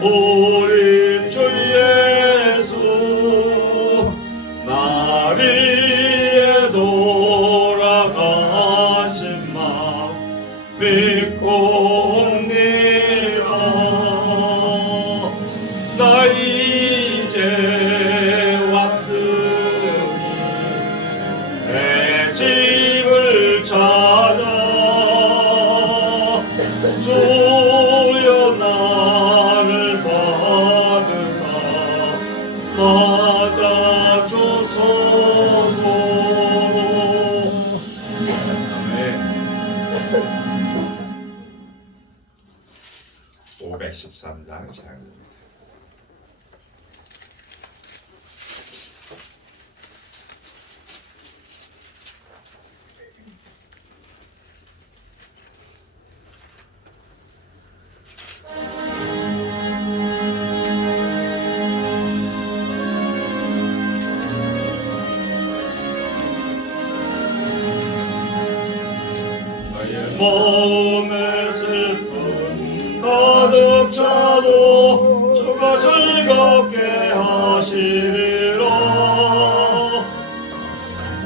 우리 주 예수 날 위해 돌아가신 마 믿고 옵니다. 나 이제 왔으니 내 집을 찾아 주여 나를 받으사 받아주소서. 아멘. 513장 시작입니다. 몸의 슬픔 가득 차도 주가 즐겁게 하시리라.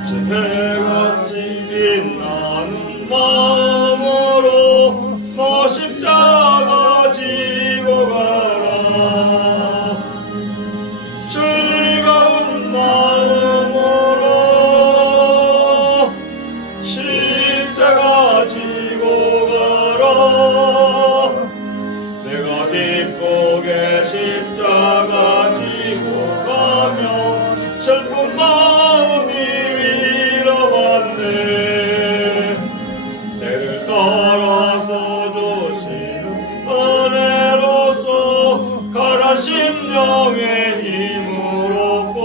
제 배같이 빛나는 마음으로 너 십자가 지고 가라. 즐거운 마음으로 십자가 지고 가라. 내가 기쁘게 십자가 지고 가며 슬픈 마음이 위로받네. 내를 따라서 주시는 은혜로서 가란 심령의 힘을 얻고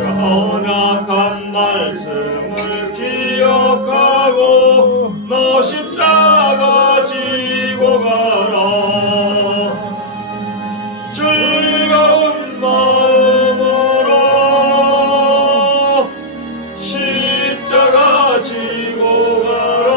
연약한 말씀을 기억하고 너 십자가 지고 가라. 즐거운 마음으로 십자가 지고 가라.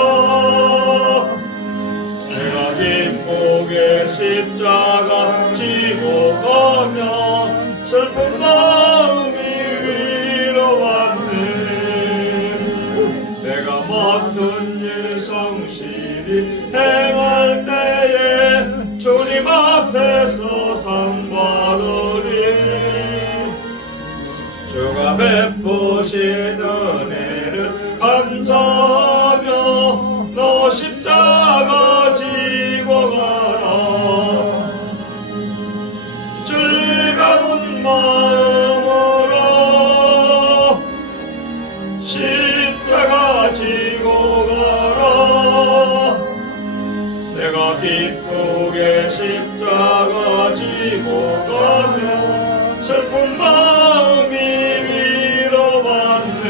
내가 기쁘게 십자가 지고 가면 슬픈 마음이 위로받네. 내가 맡은 일 성실히 행할 때에 주님 앞에서 상 받으리. 주가 베푸신 은혜를 감사하며 너 십자가 지고 가라. 즐거운 마음으로 십자가 지고 가라. 내가 기쁘게 십자가 지고 가면 슬픈 마음이 위로받네.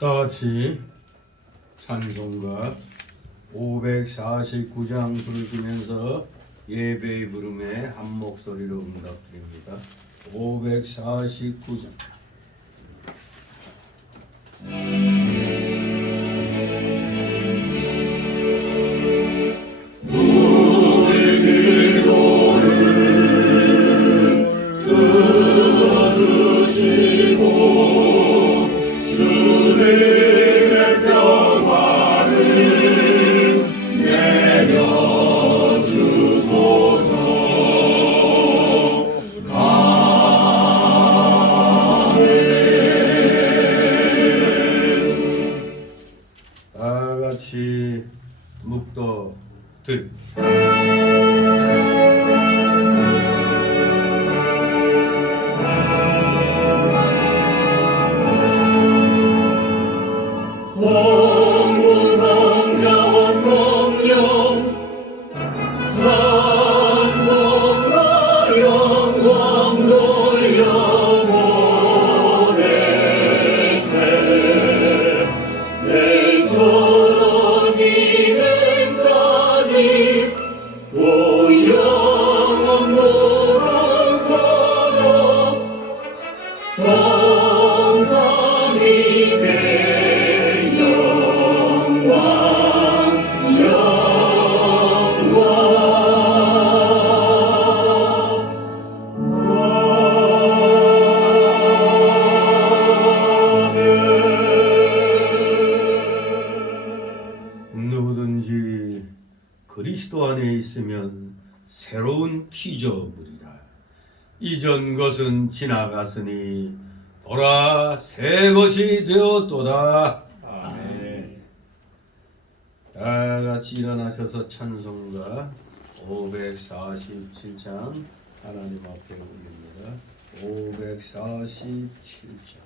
다같이 찬송가 549장 부르시면서 예배의 부름에 한 목소리로 응답드립니다. 549장. 주님의 평화를 내려주소서. 다같이 묵도들. 피조물이라. 이전 것은 지나갔으니 보라 새 것이 되었도다. 아멘. 다 같이 일어나셔서 찬송가 547장 하나님 앞에 올립니다. 547장.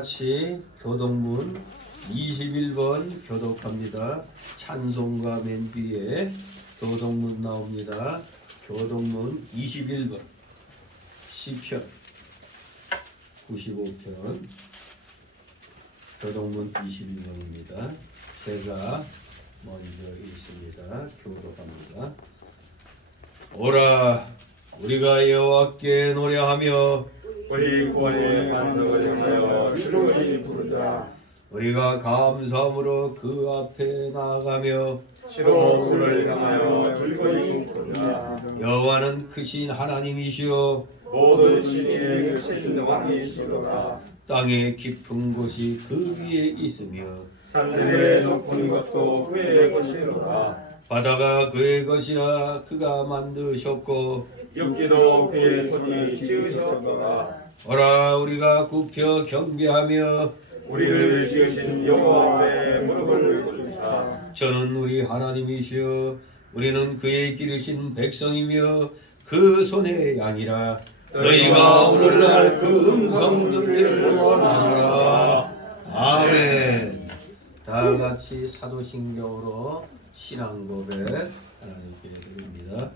같이 교동문 21번 교독합니다. 찬송가 맨 뒤에 교동문 나옵니다. 교동문 21번 시편 95편 교동문 21번입니다. 제가 먼저 읽습니다. 교독합니다. 오라 우리가 여호와께 노래하며 우리 구원의 반석을 향하여 주를 부르자. 우리가 감사함으로 그 앞에 나아가며 시로 불을 향하여 즐거이 부르자. 여호와는 크신 하나님이시오 모든 신의 크신 왕이시로다. 땅의 깊은 곳이 그 위에 있으며 산들의 높은 것도 그의 것이로다. 바다가 그의 것이라 그가 만드셨고 육지도 그의 손이 지으셨도다. 오라 우리가 굽혀 경배하며 우리를 지으신 여호와 앞에 무릎을 꿇자. 저는 우리 하나님이시여 우리는 그의 기르신 백성이며 그 손의 양이라 너희가 오늘날 그 음성 듣기를 원하노라. 아멘. 다 같이 사도신경으로 신앙 고백 하나님께 드립니다.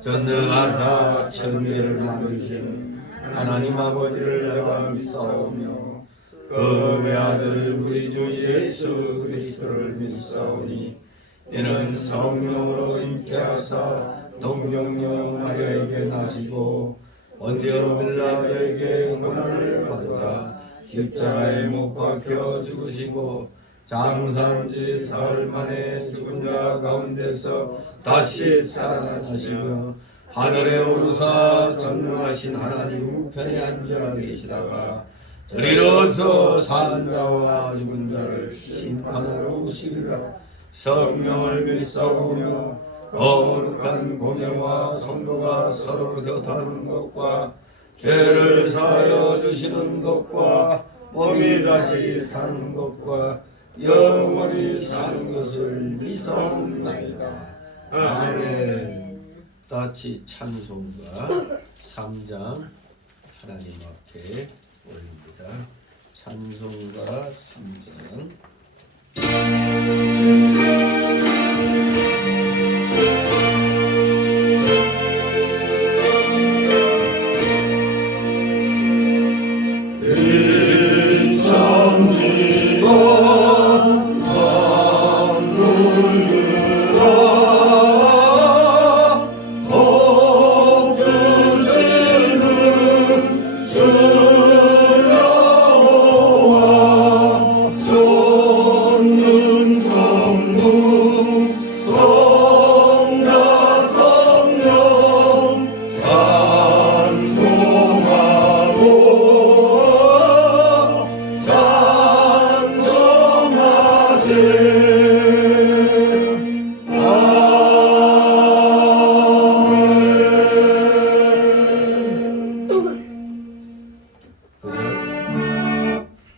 전능하사 천지를 만드신 하나님 아버지를 내가 믿사오며 그 외아들 우리 주 예수 그리스도를 믿사오니 이는 성령으로 잉태하사 동정녀 마리아에게 나시고 본디오 빌라도에게 고난을 받으사 십자가에 못 박혀 죽으시고 장사한지 사흘 만에 죽은 자 가운데서 다시 살아나시며 하늘에 오르사 전능하신 하나님 우편에 앉아 계시다가 저리로서 산 자와 죽은 자를 심판하러 오시리라. 성령을 믿사오며 거룩한 공예와 성도가 서로 교통하는 것과 죄를 사하여 주시는 것과 몸이 다시 사는 것과 영원히 사는 것을 믿사옵나이다. 아멘. 같이 찬송가 3장 하나님 앞에 올립니다. 찬송가 3장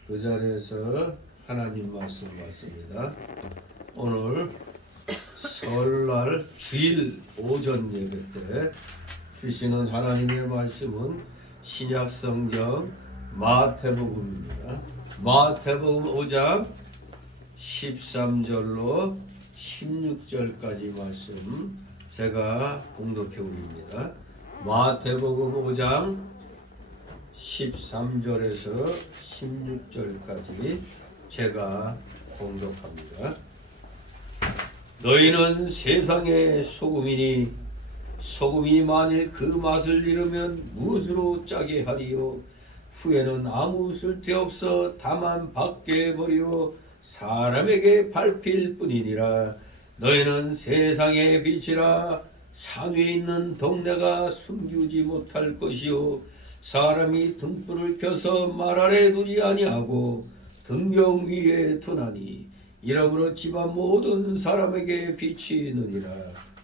그 자리에서 하나님 말씀 받습니다. 오늘 설날 주일 오전 예배 때 주시는 하나님의 말씀은 신약 성경 마태복음입니다. 마태복음 5장 13절로 16절까지 말씀 제가 봉독해 올립니다. 마태복음 5장 13절에서 16절까지 제가 봉독합니다. 너희는 세상의 소금이니 소금이 만일 그 맛을 잃으면 무엇으로 짜게 하리요? 후에는 아무 쓸데없어 다만 밖에 버리고 사람에게 밟힐 뿐이니라. 너희는 세상의 빛이라. 산 위에 있는 동네가 숨기지 못할 것이요 사람이 등불을 켜서 말 아래 두지 아니하고 등경 위에 두나니 이러므로 집안 모든 사람에게 빛이 느니라.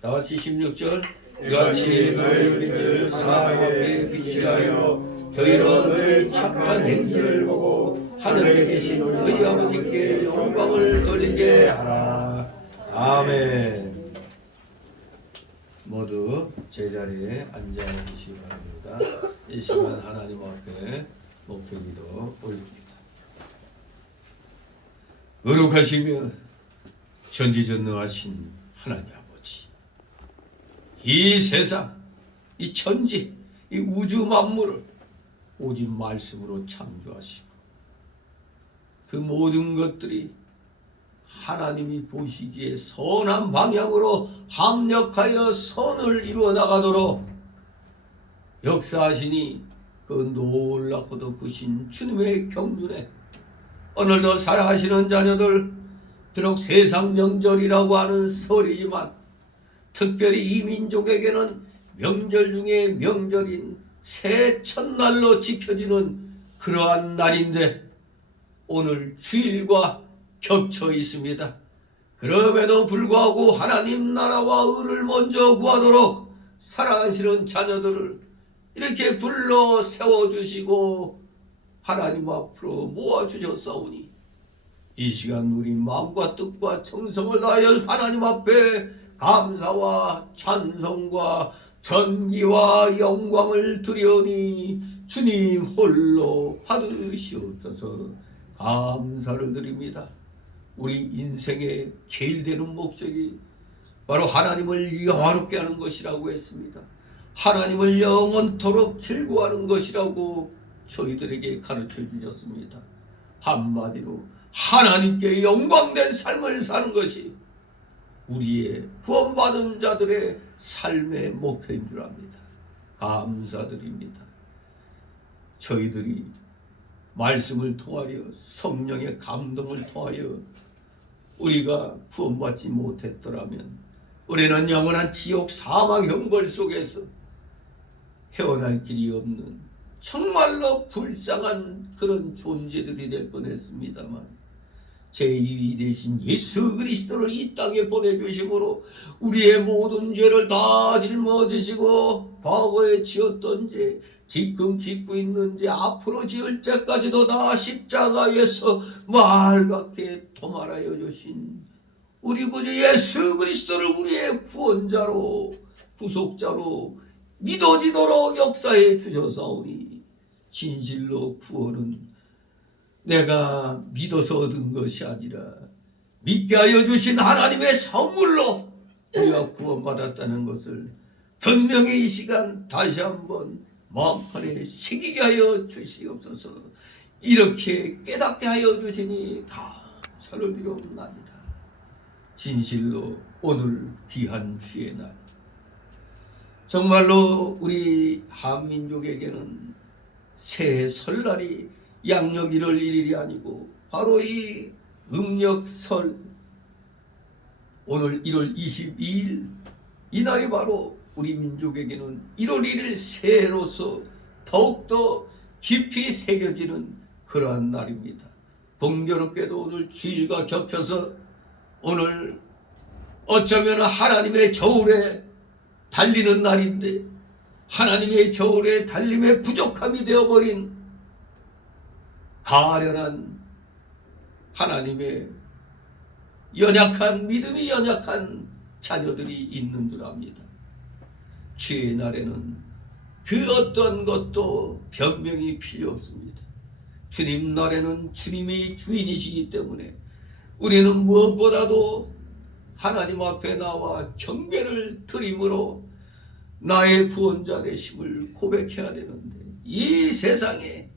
다같이 16절 이같이 너희 빛을 사람 앞에 비치하여 저희는 너희 착한 행실을 보고 하늘에 계신 너희 아버지께 영광을 돌리게 하라. 아멘. 모두 제자리에 앉아 계시기 바랍니다. 이 시간 하나님 앞에 목표기도 올립니다. 거룩하시며 전지전능하신 하나님 아버지, 이 세상, 이 천지, 이 우주 만물을 오직 말씀으로 창조하시고 그 모든 것들이 하나님이 보시기에 선한 방향으로 합력하여 선을 이루어 나가도록 역사하시니 그 놀랍고도 크신 주님의 경륜에 오늘도 살아가시는 자녀들, 비록 세상 명절이라고 하는 설이지만 특별히 이 민족에게는 명절 중에 명절인 새 첫날로 지켜지는 그러한 날인데 오늘 주일과 겹쳐 있습니다. 그럼에도 불구하고 하나님 나라와 의를 먼저 구하도록 살아가시는 자녀들을 이렇게 불러 세워주시고 하나님 앞으로 모아주셨사오니 이 시간 우리 마음과 뜻과 정성을 다하여 하나님 앞에 감사와 찬송과 전기와 영광을 드리오니 주님 홀로 받으시옵소서. 감사를 드립니다. 우리 인생의 제일 되는 목적이 바로 하나님을 영화롭게 하는 것이라고 했습니다. 하나님을 영원토록 즐거워하는 것이라고 저희들에게 가르쳐 주셨습니다. 한마디로 하나님께 영광된 삶을 사는 것이 우리의 구원받은 자들의 삶의 목표인 줄 압니다. 감사드립니다. 저희들이 말씀을 통하여 성령의 감동을 통하여 우리가 구원받지 못했더라면 우리는 영원한 지옥 사망 형벌 속에서 헤어날 길이 없는 정말로 불쌍한 그런 존재들이 될 뻔했습니다만 제2위 되신 예수 그리스도를 이 땅에 보내주심으로 우리의 모든 죄를 다 짊어지시고 과거에 지었던 죄, 지금 짓고 있는 죄, 앞으로 지을 죄까지도 다 십자가에서 말갛게 도말하여 주신 우리 구주 예수 그리스도를 우리의 구원자로 구속자로 믿어지도록 역사해 주셔서오니 진실로 구원은 내가 믿어서 얻은 것이 아니라 믿게 하여 주신 하나님의 선물로 우리가 구원받았다는 것을 분명히 이 시간 다시 한번 마음판에 새기게 하여 주시옵소서. 이렇게 깨닫게 하여 주시니 감사를 드리옵나이다. 진실로 오늘 귀한 주의 날, 정말로 우리 한민족에게는 새해 설날이 양력 1월 1일이 아니고 바로 이 음력설 오늘 1월 22일 이 날이 바로 우리 민족에게는 1월 1일 새해로서 더욱더 깊이 새겨지는 그러한 날입니다. 공교롭게도 오늘 주일과 겹쳐서 오늘 어쩌면 하나님의 저울에 달리는 날인데 하나님의 저울에 달림의 부족함이 되어버린 가련한 하나님의 연약한 믿음이 연약한 자녀들이 있는 줄 압니다. 주의 날에는 그 어떤 것도 변명이 필요 없습니다. 주님 나라는 주님이 주인이시기 때문에 우리는 무엇보다도 하나님 앞에 나와 경배를 드림으로 나의 구원자 되심을 고백해야 되는데, 이 세상에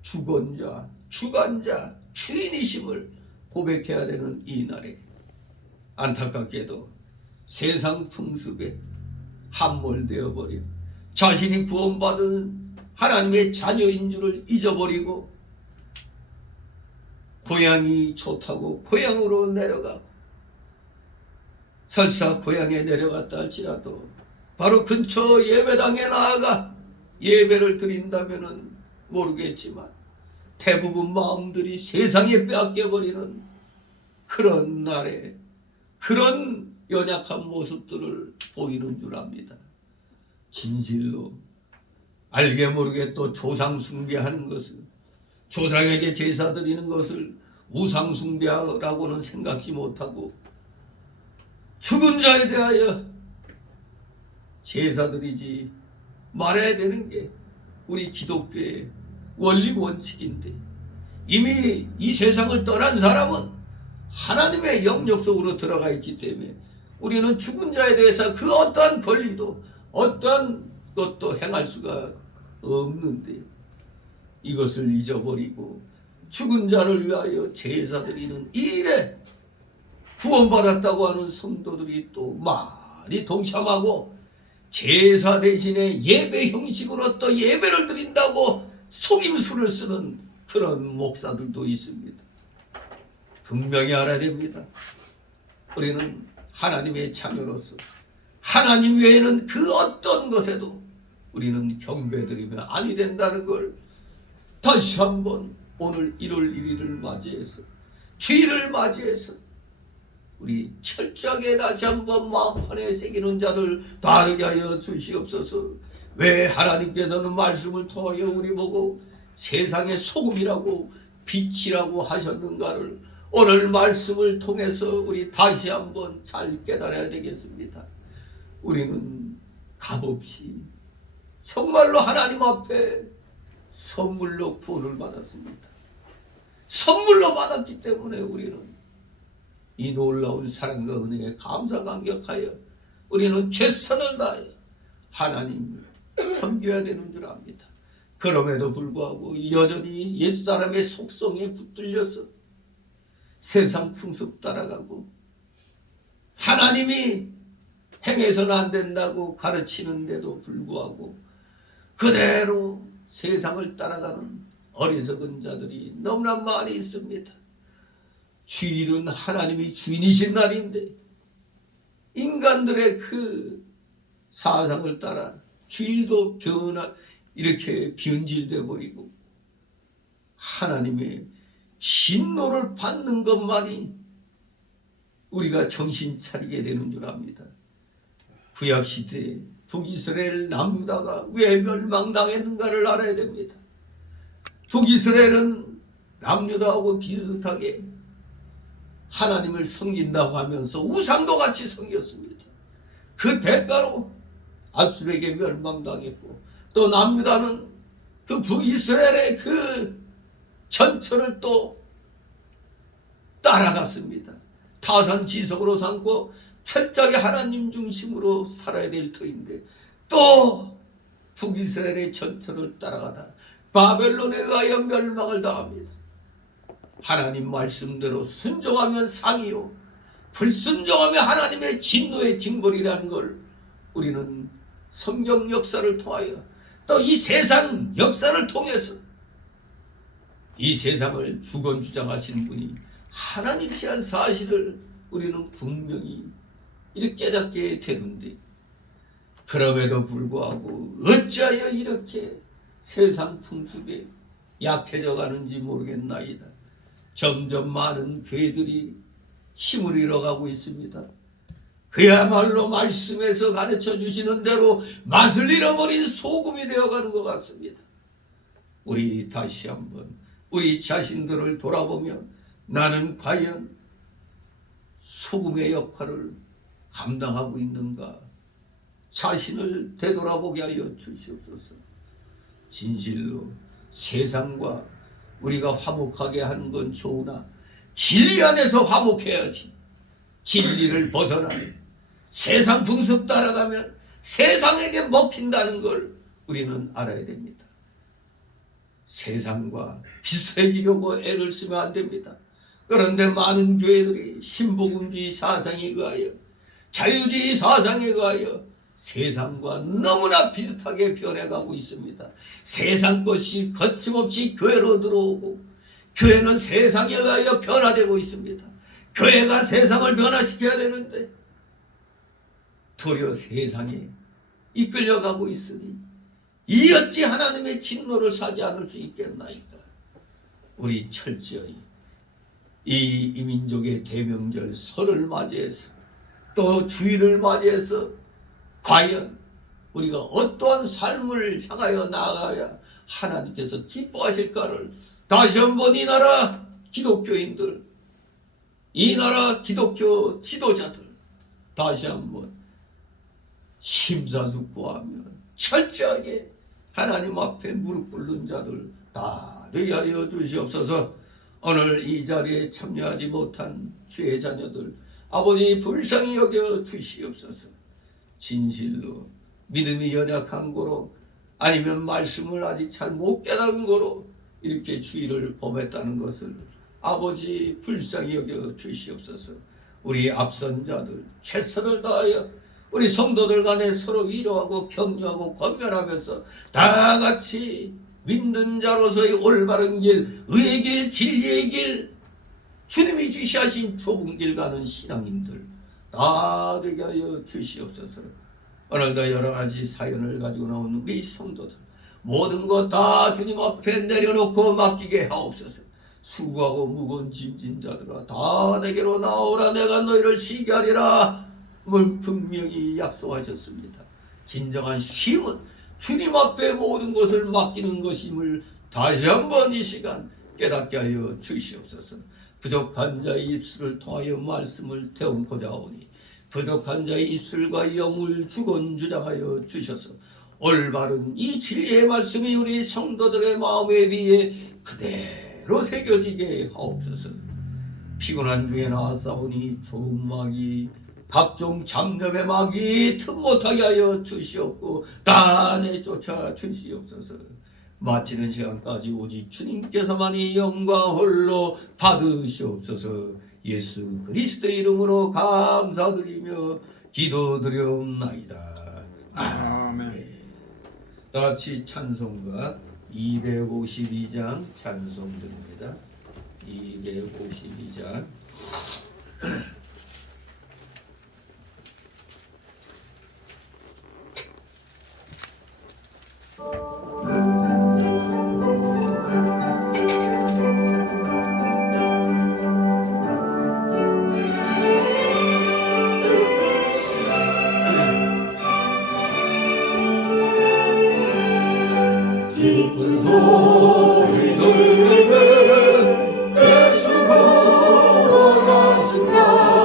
주권자, 주관자, 주인이심을 고백해야 되는 이 날에 안타깝게도 세상 풍습에 함몰되어 버려 자신이 구원받은 하나님의 자녀인 줄을 잊어버리고 고향이 좋다고 고향으로 내려가고, 설사 고향에 내려갔다 할지라도 바로 근처 예배당에 나아가 예배를 드린다면은 모르겠지만 대부분 마음들이 세상에 빼앗겨버리는 그런 날에 그런 연약한 모습들을 보이는 줄 압니다. 진실로 알게 모르게 또 조상 숭배하는 것을, 조상에게 제사 드리는 것을 우상 숭배라고는 생각지 못하고 죽은 자에 대하여 제사 드리지 말아야 되는 게 우리 기독교의 원리 원칙인데, 이미 이 세상을 떠난 사람은 하나님의 영역 속으로 들어가 있기 때문에 우리는 죽은 자에 대해서 그 어떠한 권리도 어떠한 것도 행할 수가 없는데, 이것을 잊어버리고 죽은 자를 위하여 제사 드리는 이 일에 구원받았다고 하는 성도들이 또 많이 동참하고 제사 대신에 예배 형식으로 또 예배를 드린다고 속임수를 쓰는 그런 목사들도 있습니다. 분명히 알아야 됩니다. 우리는 하나님의 자녀로서 하나님 외에는 그 어떤 것에도 우리는 경배드리면 아니 된다는 걸 다시 한번 오늘 1월 1일을 맞이해서, 주일을 맞이해서 우리 철저하게 다시 한번 마음판에 새기는 자들 다르게 하여 주시옵소서. 왜 하나님께서는 말씀을 통하여 우리 보고 세상의 소금이라고 빛이라고 하셨는가를 오늘 말씀을 통해서 우리 다시 한번 잘 깨달아야 되겠습니다. 우리는 값없이 정말로 하나님 앞에 선물로 구원을 받았습니다. 선물로 받았기 때문에 우리는 이 놀라운 사랑과 은혜에 감사 감격하여 우리는 최선을 다하여 하나님을 섬겨야 되는 줄 압니다. 그럼에도 불구하고 여전히 옛사람의 속성에 붙들려서 세상 풍습 따라가고 하나님이 행해서는 안 된다고 가르치는데도 불구하고 그대로 세상을 따라가는 어리석은 자들이 너무나 많이 있습니다. 주일은 하나님이 주인이신 날인데 인간들의 그 사상을 따라 주일도 이렇게 변질되어 버리고 하나님의 진노를 받는 것만이 우리가 정신 차리게 되는 줄 압니다. 구약시대에 북이스라엘 남유다가 왜 멸망당했는가를 알아야 됩니다. 북이스라엘은 남유다하고 비슷하게 하나님을 섬긴다고 하면서 우상도 같이 섬겼습니다. 그 대가로 아수르에게 멸망당했고, 또 남유다는 그 북이스라엘의 그 전철을 또 따라갔습니다. 타산지석으로 삼고 철저하게 하나님 중심으로 살아야 될 터인데 또 북이스라엘의 전철을 따라가다 바벨론에 의하여 멸망을 당합니다. 하나님 말씀대로 순종하면 상이요 불순종하면 하나님의 진노의 징벌이라는 걸 우리는 성경 역사를 통하여 또 이 세상 역사를 통해서 이 세상을 주권주장하시는 분이 하나님이시한 사실을 우리는 분명히 이렇게 깨닫게 되는데, 그럼에도 불구하고 어찌하여 이렇게 세상 풍습에 약해져 가는지 모르겠나이다. 점점 많은 교회들이 힘을 잃어가고 있습니다. 그야말로 말씀에서 가르쳐 주시는 대로 맛을 잃어버린 소금이 되어가는 것 같습니다. 우리 다시 한번 우리 자신들을 돌아보며 나는 과연 소금의 역할을 감당하고 있는가 자신을 되돌아보게 하여 주시옵소서. 진실로 세상과 우리가 화목하게 하는 건 좋으나 진리 안에서 화목해야지. 진리를 벗어나 세상 풍습 따라가면 세상에게 먹힌다는 걸 우리는 알아야 됩니다. 세상과 비슷해지려고 애를 쓰면 안 됩니다. 그런데 많은 교회들이 신복음주의 사상에 의하여 자유주의 사상에 의하여 세상과 너무나 비슷하게 변해가고 있습니다. 세상 것이 거침없이 교회로 들어오고 교회는 세상에 의하여 변화되고 있습니다. 교회가 세상을 변화시켜야 되는데 도리어 세상에 이끌려가고 있으니 이 어찌 하나님의 진노를 사지 않을 수 있겠나이까. 우리 철저히 이 이민족의 대명절 설을 맞이해서 또 주일을 맞이해서 과연 우리가 어떠한 삶을 향하여 나아가야 하나님께서 기뻐하실까를 다시 한번 이 나라 기독교인들, 이 나라 기독교 지도자들 다시 한번 심사숙고하며 철저하게 하나님 앞에 무릎 꿇는 자들 다 되게 하여 주시옵소서. 오늘 이 자리에 참여하지 못한 주의 자녀들 아버지 불쌍히 여겨 주시옵소서. 진실로 믿음이 연약한 거로 아니면 말씀을 아직 잘 못 깨달은 거로 이렇게 주의를 범했다는 것을 아버지 불쌍히 여겨 주시옵소서. 우리 앞선 자들 최선을 다하여 우리 성도들 간에 서로 위로하고 격려하고 권면하면서 다 같이 믿는 자로서의 올바른 길, 의의 길, 진리의 길, 주님이 지시하신 좁은 길 가는 신앙인들 다 되게 하여 주시옵소서. 오늘도 여러 가지 사연을 가지고 나오는 우리 성도들 모든 것 다 주님 앞에 내려놓고 맡기게 하옵소서. 수고하고 무거운 짐진 자들아 다 내게로 나오라. 내가 너희를 쉬게 하리라. 분명히 약속하셨습니다. 진정한 쉼은 주님 앞에 모든 것을 맡기는 것임을 다시 한번 이 시간 깨닫게 하여 주시옵소서. 부족한 자의 입술을 통하여 말씀을 태우고자 하오니 부족한 자의 입술과 영을 주건주장하여 주셔서 올바른 이 진리의 말씀이 우리 성도들의 마음에 비해 그대로 새겨지게 하옵소서. 피곤한 중에 나왔사오니 좋은 막이 각종 잡념의 막이 틈 못하게 하여 주시옵고 단에 쫓아 주시옵소서. 마치는 시간까지 오직 주님께서만이 영광 홀로 받으시옵소서. 예수 그리스도의 이름으로 감사드리며 기도드리옵나이다. 아멘. 다 같이 찬송가 252장 찬송 드립니다. 252장 기쁜 소리 들리는 예수 구원하신다.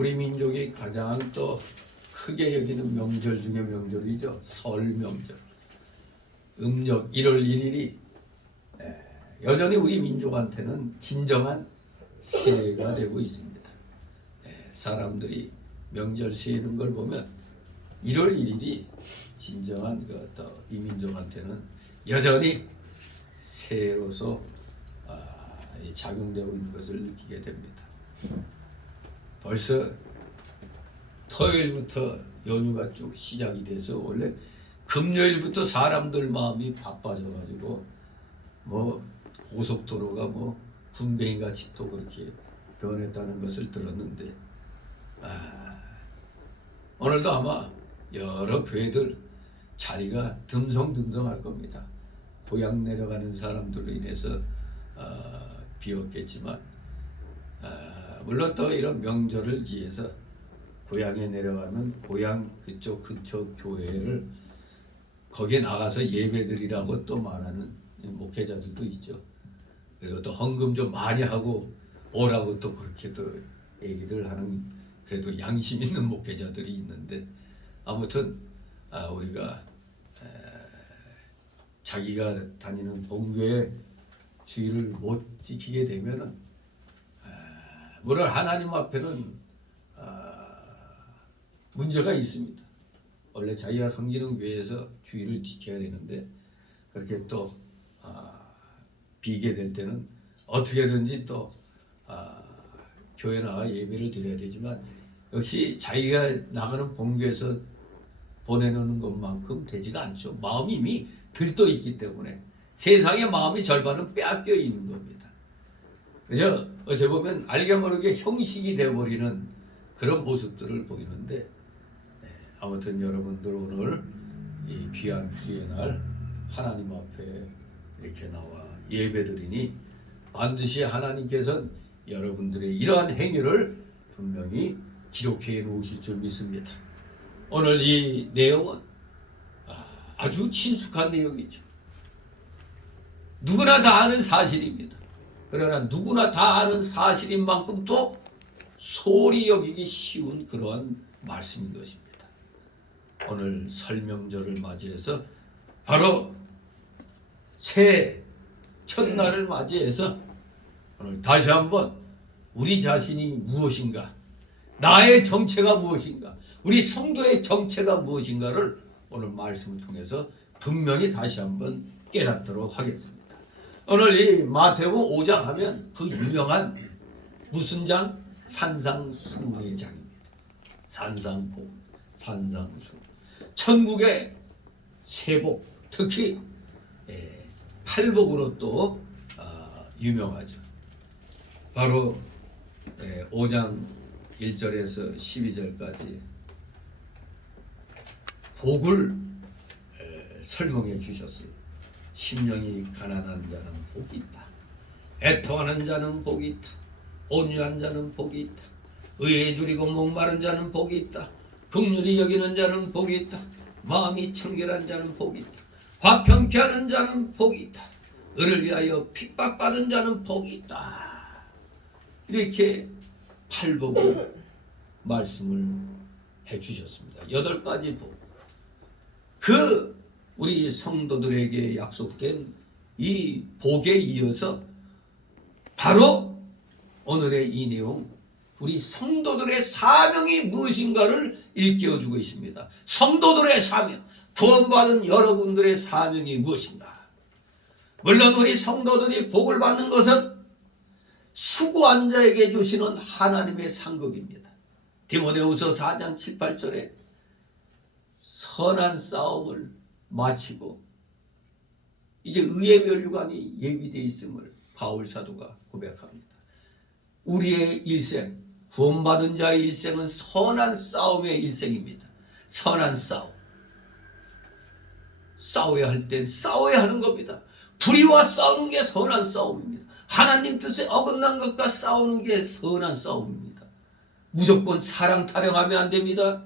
우리 민족이 가장 또 크게 여기는 명절 중에 명절이죠. 설 명절. 음력 1월 1일이 여전히 우리 민족한테는 진정한 새해가 되고 있습니다. 사람들이 명절 세는 걸 보면 1월 1일이 진정한 이 민족한테는 여전히 새해로서 작용되고 있는 것을 느끼게 됩니다. 벌써 토요일부터 연휴가 쭉 시작이 돼서 원래 금요일부터 사람들 마음이 바빠져가지고 뭐 고속도로가 뭐 군뱅이 같이 또 그렇게 변했다는 것을 들었는데 오늘도 아마 여러 교회들 자리가 듬성듬성할 겁니다. 고향 내려가는 사람들로 인해서 비었겠지만 물론 또 이런 명절을 기해서 고향에 내려가면 고향 그쪽 근처 교회를 거기에 나가서 예배드리라고 또 말하는 목회자들도 있죠. 그리고 또 헌금 좀 많이 하고 오라고 또 그렇게 또 얘기들 하는 그래도 양심 있는 목회자들이 있는데 아무튼 우리가 자기가 다니는 본교의 주의를 못 지키게 되면은 물론 하나님 앞에는 문제가 있습니다. 원래 자기가 섬기는 교회에서 주의를 지켜야 되는데 그렇게 또 비게 될 때는 어떻게든지 또 교회 나가 예배를 드려야 되지만 역시 자기가 나가는 본교에서 보내놓는 것만큼 되지가 않죠. 마음이 이미 들떠 있기 때문에 세상의 마음이 절반은 빼앗겨 있는 겁니다. 그래서 어떻게 보면 알게 모르게 형식이 되어버리는 그런 모습들을 보이는데 아무튼 여러분들 오늘 이 귀한 주의 날 하나님 앞에 이렇게 나와 예배드리니 반드시 하나님께서는 여러분들의 이러한 행위를 분명히 기록해 놓으실 줄 믿습니다. 오늘 이 내용은 아주 친숙한 내용이죠. 누구나 다 아는 사실입니다. 그러나 누구나 다 아는 사실인 만큼 또 소홀히 여기기 쉬운 그러한 말씀인 것입니다. 오늘 설명절을 맞이해서 바로 새해 첫날을 맞이해서 오늘 다시 한번 우리 자신이 무엇인가, 나의 정체가 무엇인가, 우리 성도의 정체가 무엇인가를 오늘 말씀을 통해서 분명히 다시 한번 깨닫도록 하겠습니다. 오늘 이 마태복음 5장 하면 그 유명한 무슨 장? 산상수훈의 장입니다. 산상복, 산상수훈. 천국의 세복, 특히 팔복으로 또 유명하죠. 바로 5장 1절에서 12절까지 복을 설명해 주셨어요. 심령이 가난한 자는 복이 있다. 애통하는 자는 복이 있다. 온유한 자는 복이 있다. 의에 줄이고 목마른 자는 복이 있다. 긍휼히 여기는 자는 복이 있다. 마음이 청결한 자는 복이 있다. 화평케 하는 자는 복이 있다. 을을 위하여 핍박받은 자는 복이 있다. 이렇게 팔복을 말씀을 해주셨습니다. 8가지 복. 그 우리 성도들에게 약속된 이 복에 이어서 바로 오늘의 이 내용, 우리 성도들의 사명이 무엇인가를 일깨워주고 있습니다. 성도들의 사명, 구원받은 여러분들의 사명이 무엇인가? 물론 우리 성도들이 복을 받는 것은 수고한 자에게 주시는 하나님의 상급입니다. 디모데후서 4장 7, 8절에 선한 싸움을 마치고 이제 의의 면류관이 예비되어 있음을 바울 사도가 고백합니다. 우리의 일생, 구원받은 자의 일생은 선한 싸움의 일생입니다. 선한 싸움. 싸워야 할 땐 싸워야 하는 겁니다. 불의와 싸우는 게 선한 싸움입니다. 하나님 뜻에 어긋난 것과 싸우는 게 선한 싸움입니다. 무조건 사랑 타령하면 안 됩니다.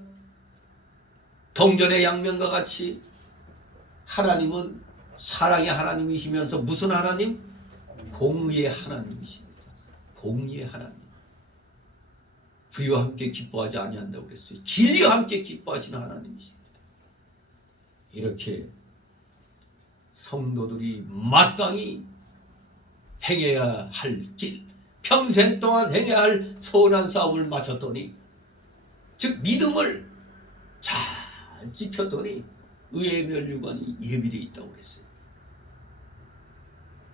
동전의 양면과 같이 하나님은 사랑의 하나님이시면서 무슨 하나님? 공의의 하나님이십니다. 공의의 하나님. 불의와 함께 기뻐하지 아니한다고 그랬어요. 진리와 함께 기뻐하시는 하나님이십니다. 이렇게 성도들이 마땅히 행해야 할 길, 평생 동안 행해야 할 선한 싸움을 마쳤더니, 즉 믿음을 잘 지켰더니 의의 면류관이 예비되어 있다고 그랬어요.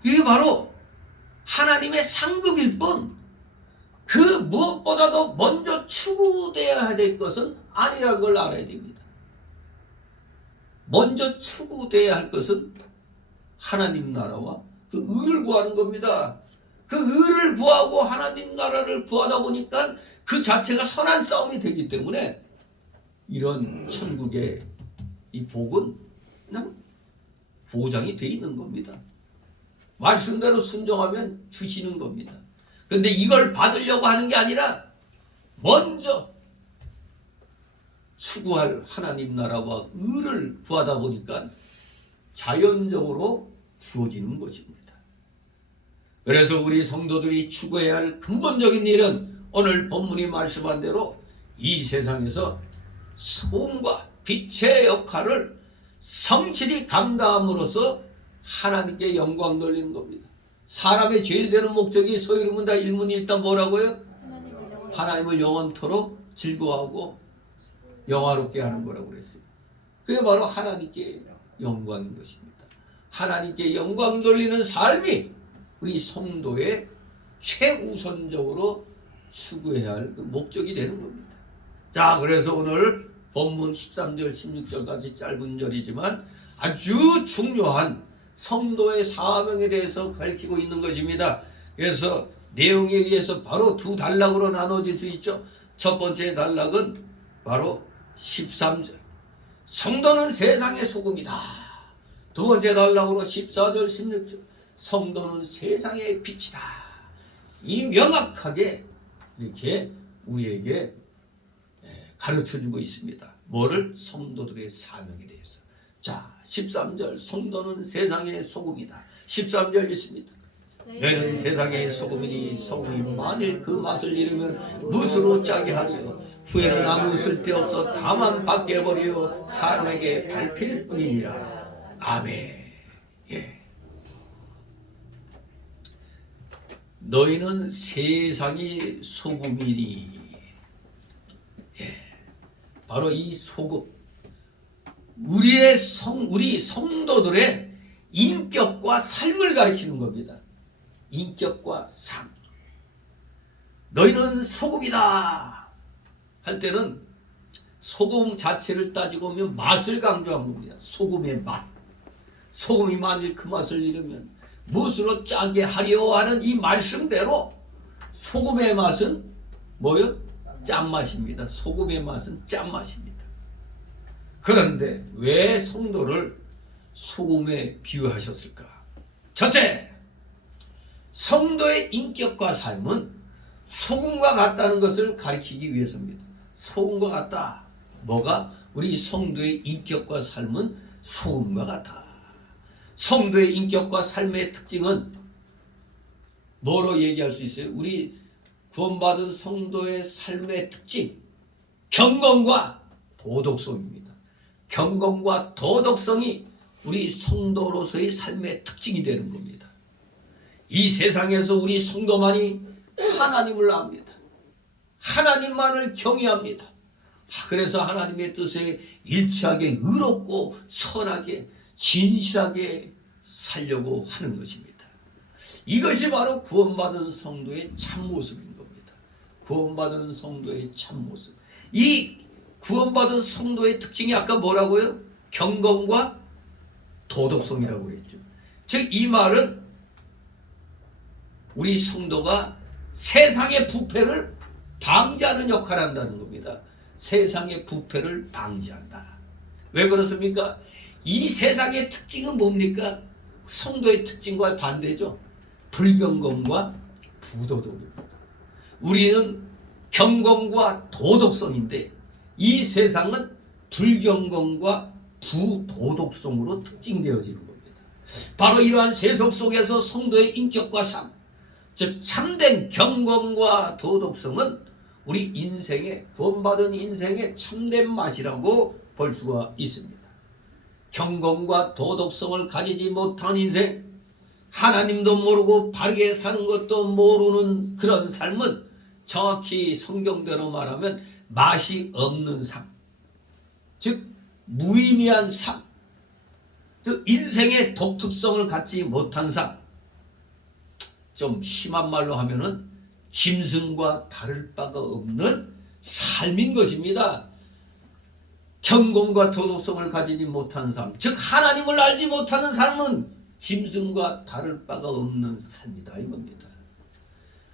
이게 바로 하나님의 상급일 뿐, 그 무엇보다도 먼저 추구되어야 될 것은 아니라는 걸 알아야 됩니다. 먼저 추구되어야 할 것은 하나님 나라와 그 의를 구하는 겁니다. 그 의를 구하고 하나님 나라를 구하다 보니까 그 자체가 선한 싸움이 되기 때문에 이런 천국의 이 복은 그냥 보장이 돼 있는 겁니다. 말씀대로 순종하면 주시는 겁니다. 그런데 이걸 받으려고 하는 게 아니라 먼저 추구할 하나님 나라와 의를 구하다 보니까 자연적으로 주어지는 것입니다. 그래서 우리 성도들이 추구해야 할 근본적인 일은 오늘 본문이 말씀한 대로 이 세상에서 소금과 빛의 역할을 성실히 감당함으로써 하나님께 영광 돌리는 겁니다. 사람의 제일 되는 목적이 소이름은 다 일문일단 뭐라고요? 하나님을 영원토록 즐거워하고 영화롭게 하는 거라고 그랬어요. 그게 바로 하나님께 영광인 것입니다. 하나님께 영광 돌리는 삶이 우리 성도의 최우선적으로 추구해야 할 그 목적이 되는 겁니다. 자, 그래서 오늘 본문 13절 16절까지 짧은 절이지만 아주 중요한 성도의 사명에 대해서 가르치고 있는 것입니다. 그래서 내용에 의해서 바로 두 단락으로 나눠질 수 있죠. 첫 번째 단락은 바로 13절, 성도는 세상의 소금이다. 두 번째 단락으로 14절 16절, 성도는 세상의 빛이다. 이 명확하게 이렇게 우리에게 가르쳐주고 있습니다. 뭐를? 성도들의 사명에 대해서. 자, 13절, 성도는 세상의 소금이다. 13절 있습니다. 너는 세상의 소금이니 소금이 만일 그 맛을 잃으면 무엇으로 짜게 하리요? 후에는 아무 쓸데없어 다만 밖에 버리요 사람에게 밟힐 뿐이니라. 아멘. 예. 너희는 세상의 소금이니. 예. 바로 이 소금, 우리 성도들의 인격과 삶을 가리키는 겁니다. 인격과 삶. 너희는 소금이다 할 때는 소금 자체를 따지고 보면 맛을 강조한 겁니다. 소금의 맛. 소금이 만일 그 맛을 잃으면 무엇으로 짜게 하려 하는 이 말씀대로 소금의 맛은 뭐요? 짠맛입니다. 소금의 맛은 짠맛입니다. 그런데 왜 성도를 소금에 비유하셨을까? 첫째, 성도의 인격과 삶은 소금과 같다는 것을 가리키기 위해서입니다. 소금과 같다. 뭐가? 우리 성도의 인격과 삶은 소금과 같아. 성도의 인격과 삶의 특징은 뭐로 얘기할 수 있어요? 우리 구원받은 성도의 삶의 특징, 경건과 도덕성입니다. 경건과 도덕성이 우리 성도로서의 삶의 특징이 되는 겁니다. 이 세상에서 우리 성도만이 하나님을 압니다. 하나님만을 경외합니다. 그래서 하나님의 뜻에 일치하게 의롭고 선하게 진실하게 살려고 하는 것입니다. 이것이 바로 구원받은 성도의 참모습인 겁니다. 구원받은 성도의 참모습. 이 구원받은 성도의 특징이 아까 뭐라고요? 경건과 도덕성이라고 그랬죠. 즉 이 말은 우리 성도가 세상의 부패를 방지하는 역할을 한다는 겁니다. 세상의 부패를 방지한다. 왜 그렇습니까? 이 세상의 특징은 뭡니까? 성도의 특징과 반대죠. 불경건과 부도덕입니다. 우리는 경건과 도덕성인데 이 세상은 불경건과 부도덕성으로 특징되어지는 겁니다. 바로 이러한 세속 속에서 성도의 인격과 삶, 즉 참된 경건과 도덕성은 우리 인생의 구원받은 인생의 참된 맛이라고 볼 수가 있습니다. 경건과 도덕성을 가지지 못한 인생, 하나님도 모르고 바르게 사는 것도 모르는 그런 삶은 정확히 성경대로 말하면 맛이 없는 삶, 즉 무의미한 삶, 즉 인생의 독특성을 갖지 못한 삶, 좀 심한 말로 하면은 짐승과 다를 바가 없는 삶인 것입니다. 경건과 도덕성을 가지지 못한 삶, 즉 하나님을 알지 못하는 삶은 짐승과 다를 바가 없는 삶이다 이겁니다.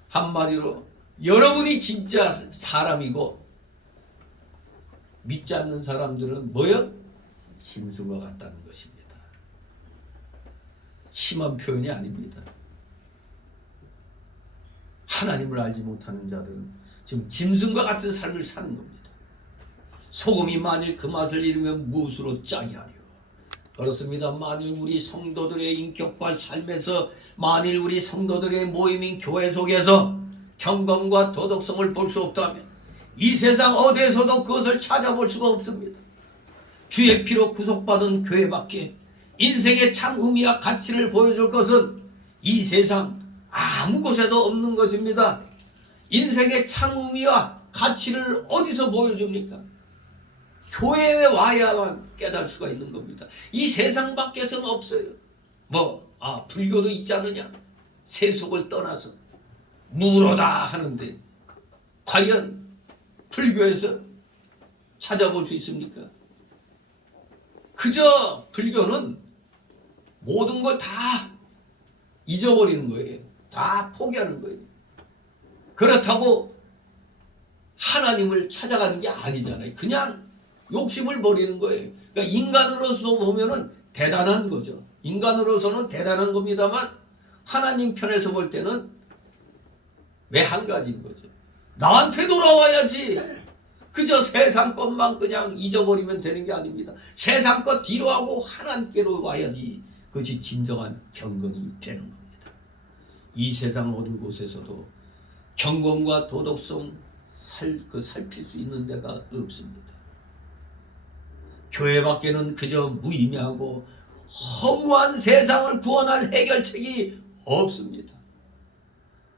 한마디로 여러분이 진짜 사람이고 믿지 않는 사람들은 뭐요? 짐승과 같다는 것입니다. 심한 표현이 아닙니다. 하나님을 알지 못하는 자들은 지금 짐승과 같은 삶을 사는 겁니다. 소금이 만일 그 맛을 잃으면 무엇으로 짜게 하리요? 그렇습니다. 만일 우리 성도들의 인격과 삶에서, 만일 우리 성도들의 모임인 교회 속에서 경건과 도덕성을 볼 수 없다면 이 세상 어디에서도 그것을 찾아볼 수가 없습니다. 주의 피로 구속받은 교회밖에 인생의 참 의미와 가치를 보여줄 것은 이 세상 아무 곳에도 없는 것입니다. 인생의 참 의미와 가치를 어디서 보여줍니까? 교회에 와야만 깨달을 수가 있는 겁니다. 이 세상 밖에서는 없어요. 불교도 있지 않느냐? 세속을 떠나서 무로다 하는데 과연 불교에서 찾아볼 수 있습니까? 그저 불교는 모든 걸 다 잊어버리는 거예요. 다 포기하는 거예요. 그렇다고 하나님을 찾아가는 게 아니잖아요. 그냥 욕심을 버리는 거예요. 그러니까 인간으로서 보면은 대단한 거죠. 인간으로서는 대단한 겁니다만 하나님 편에서 볼 때는 왜 한 가지인 거죠. 나한테 돌아와야지. 그저 세상 것만 그냥 잊어버리면 되는 게 아닙니다. 세상 것 뒤로 하고 하나님께로 와야지. 그것이 진정한 경건이 되는 겁니다. 이 세상 어느 곳에서도 경건과 도덕성 살필 수 있는 데가 없습니다. 교회 밖에는 그저 무의미하고 허무한 세상을 구원할 해결책이 없습니다.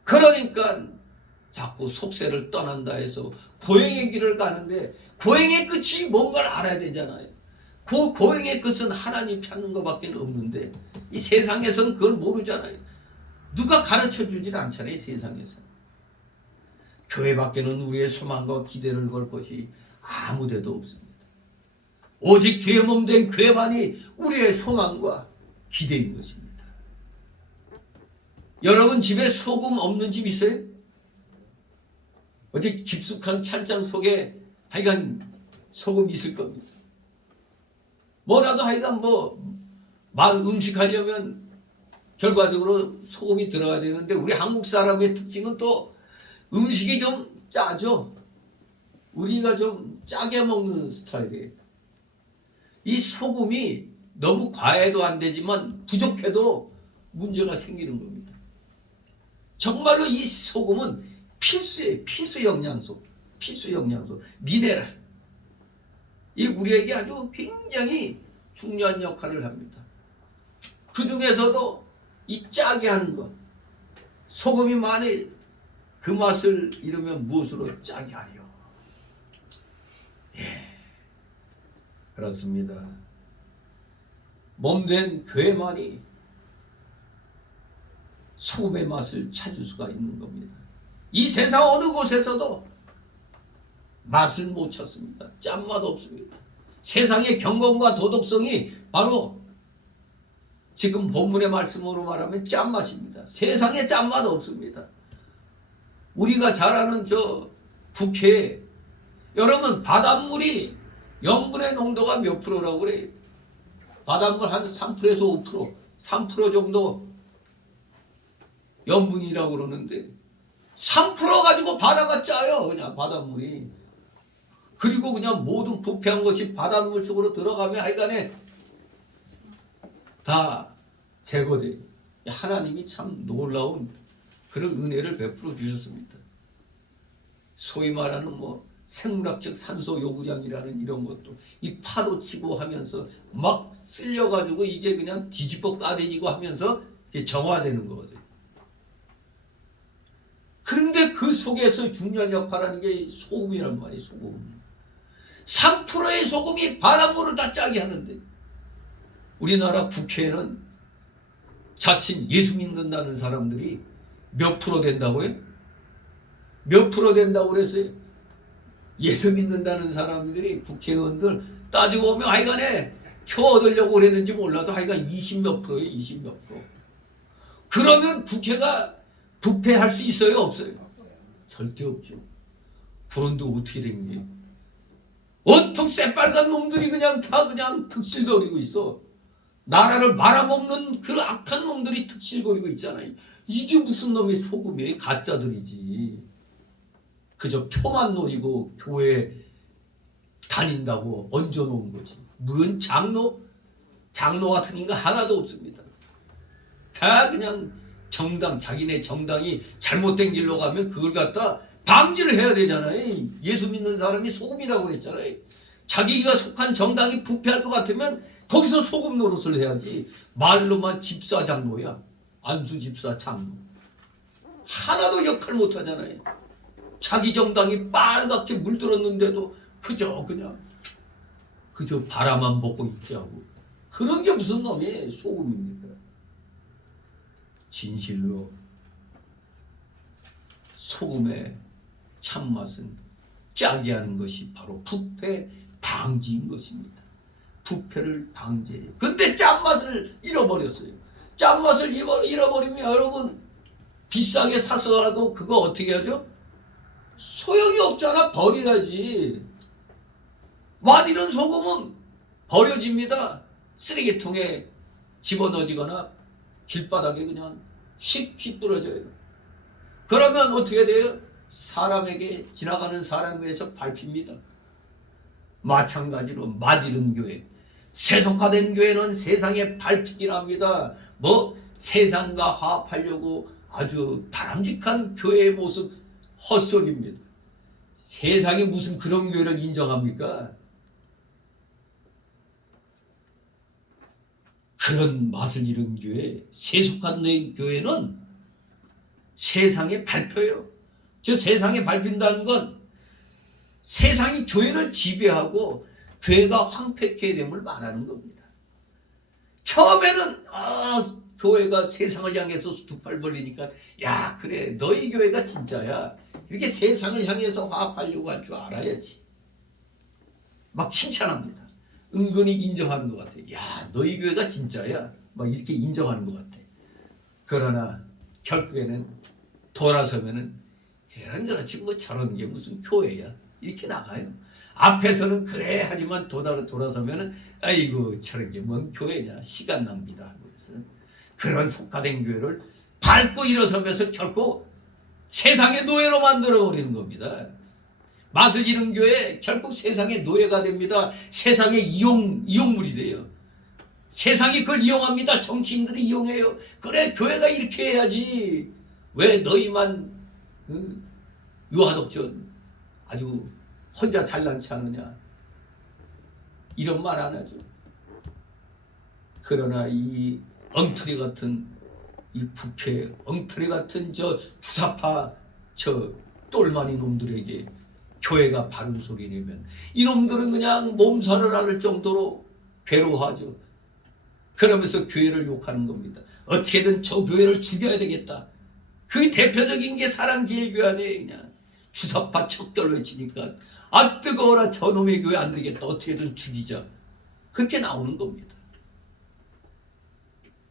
그러니까 자꾸 속세를 떠난다 해서 고행의 길을 가는데 고행의 끝이 뭔가를 알아야 되잖아요. 그 고행의 끝은 하나님 찾는 것밖에 없는데 이 세상에서는 그걸 모르잖아요. 누가 가르쳐 주질 않잖아요. 세상에서. 교회 밖에는 우리의 소망과 기대를 걸 것이 아무데도 없습니다. 오직 주의 몸 된 교회만이 우리의 소망과 기대인 것입니다. 여러분 집에 소금 없는 집 있어요? 어제 깊숙한 찬장 속에 하여간 소금 있을 겁니다. 뭐라도 하여간 음식 하려면 결과적으로 소금이 들어가야 되는데 우리 한국 사람의 특징은 또 음식이 좀 짜죠. 우리가 좀 짜게 먹는 스타일이에요. 이 소금이 너무 과해도 안 되지만 부족해도 문제가 생기는 겁니다. 정말로 이 소금은 필수예요. 필수 영양소, 미네랄. 이 우리에게 아주 굉장히 중요한 역할을 합니다. 그 중에서도 이 짜게 하는 것, 소금이 만일 그 맛을 잃으면 무엇으로 짜게 하리요? 그렇습니다. 몸된 교회만이 소금의 맛을 찾을 수가 있는 겁니다. 이 세상 어느 곳에서도 맛을 못 찾습니다. 짠맛 없습니다. 세상의 경건과 도덕성이 바로 지금 본문의 말씀으로 말하면 짠맛입니다. 세상에 짠맛 없습니다. 우리가 잘 아는 북해, 여러분 바닷물이 염분의 농도가 몇 프로라고 그래요? 바닷물 한 3%에서 5%, 3% 정도 염분이라고 그러는데 3% 가지고 바다가 짜요. 그냥 바닷물이. 그리고 그냥 모든 부패한 것이 바닷물 속으로 들어가면 하여간에 다 제거돼요. 하나님이 참 놀라운 그런 은혜를 베풀어 주셨습니다. 소위 말하는 뭐 생물학적 산소 요구량이라는 이런 것도 이 파도 치고 하면서 막 쓸려가지고 이게 그냥 뒤집어 까대지고 하면서 이게 정화되는 거거든요. 그런데 그 속에서 중요한 역할을 하는 게 소금이란 말이에요. 소금. 3%의 소금이 바닷물을 다 짜게 하는데 우리나라 국회에는 자칫 예수 믿는다는 사람들이 몇 프로 된다고요? 몇 프로 된다고 그랬어요? 예수 믿는다는 사람들이 국회의원들 따지고 보면 하여간에 표 얻으려고 그랬는지 몰라도 하여간 20 몇 프로예요. 20 몇 프로. 그러면 국회가 부패할 수 있어요? 없어요? 절대 없죠. 그런데 어떻게 된 게 온통 새빨간 놈들이 그냥 다 그냥 득실거리고 있어. 나라를 말아먹는 그 악한 놈들이 득실거리고 있잖아요. 이게 무슨 놈의 소금이에요? 가짜들이지. 그저 표만 노리고 교회 다닌다고 얹어놓은 거지. 무슨 장로 같은 인가 하나도 없습니다. 다 그냥 정당, 자기네 정당이 잘못된 길로 가면 그걸 갖다 방지를 해야 되잖아요. 예수 믿는 사람이 소금이라고 그랬잖아요. 자기가 속한 정당이 부패할 것 같으면 거기서 소금 노릇을 해야지. 말로만 집사 장로야. 안수 집사 장로. 하나도 역할 못하잖아요. 자기 정당이 빨갛게 물들었는데도 그저 바라만 보고 있지 하고. 그런 게 무슨 놈의 소금입니까? 진실로 소금의 참맛은 짜게 하는 것이 바로 부패 방지인 것입니다. 부패를 방지해요. 근데 짠맛을 잃어버렸어요. 짠맛을 잃어버리면 여러분 비싸게 사서라도 그거 어떻게 하죠? 소용이 없잖아. 버려야지. 맛있는 소금은 버려집니다. 쓰레기통에 집어넣어지거나 길바닥에 그냥 휙휙 떨어져요. 그러면 어떻게 돼요? 사람에게 지나가는 사람 위해서 밟힙니다. 마찬가지로 맛있는 교회, 세속화된 교회는 세상에 밟히긴 합니다. 뭐 세상과 화합하려고 아주 바람직한 교회의 모습 헛소리입니다. 세상에 무슨 그런 교회를 인정합니까? 그런 맛을 잃은 교회, 세속한 교회는 세상에 밟혀요. 저 세상에 밟힌다는 건 세상이 교회를 지배하고 교회가 황폐케 됨을 말하는 겁니다. 처음에는 교회가 세상을 향해서 두 팔 벌리니까 야 그래 너희 교회가 진짜야. 이렇게 세상을 향해서 화합하려고 할 줄 알아야지. 막 칭찬합니다. 은근히 인정하는 것 같아. 야 너희 교회가 진짜야. 막 이렇게 인정하는 것 같아. 그러나 결국에는 돌아서면은 그렇지 뭐 저런 게 무슨 교회야. 이렇게 나가요. 앞에서는 그래 하지만 돌아서면은 아이고 저런 게 뭔 교회냐. 시간 낭비다. 그래서 그런 속화된 교회를 밟고 일어서면서 결코 세상의 노예로 만들어버리는 겁니다. 맛을 잃은 교회 결국 세상의 노예가 됩니다. 세상의 이용물이 돼요. 세상이 그걸 이용합니다. 정치인들이 이용해요. 그래 교회가 이렇게 해야지. 왜 너희만 유아독전 아주 혼자 잘난치 않느냐. 이런 말 안 하죠. 그러나 이 엉터리 같은 이 부패 엉터리 같은 저 주사파 저 똘마니 놈들에게 교회가 바른 소리 내면 이놈들은 그냥 몸살을 앓을 정도로 괴로워하죠. 그러면서 교회를 욕하는 겁니다. 어떻게든 저 교회를 죽여야 되겠다. 그 대표적인 게 사랑제일교회 그냥 주사파 척결 외치니까 아 뜨거워라 저놈의 교회 안 되겠다. 어떻게든 죽이자. 그렇게 나오는 겁니다.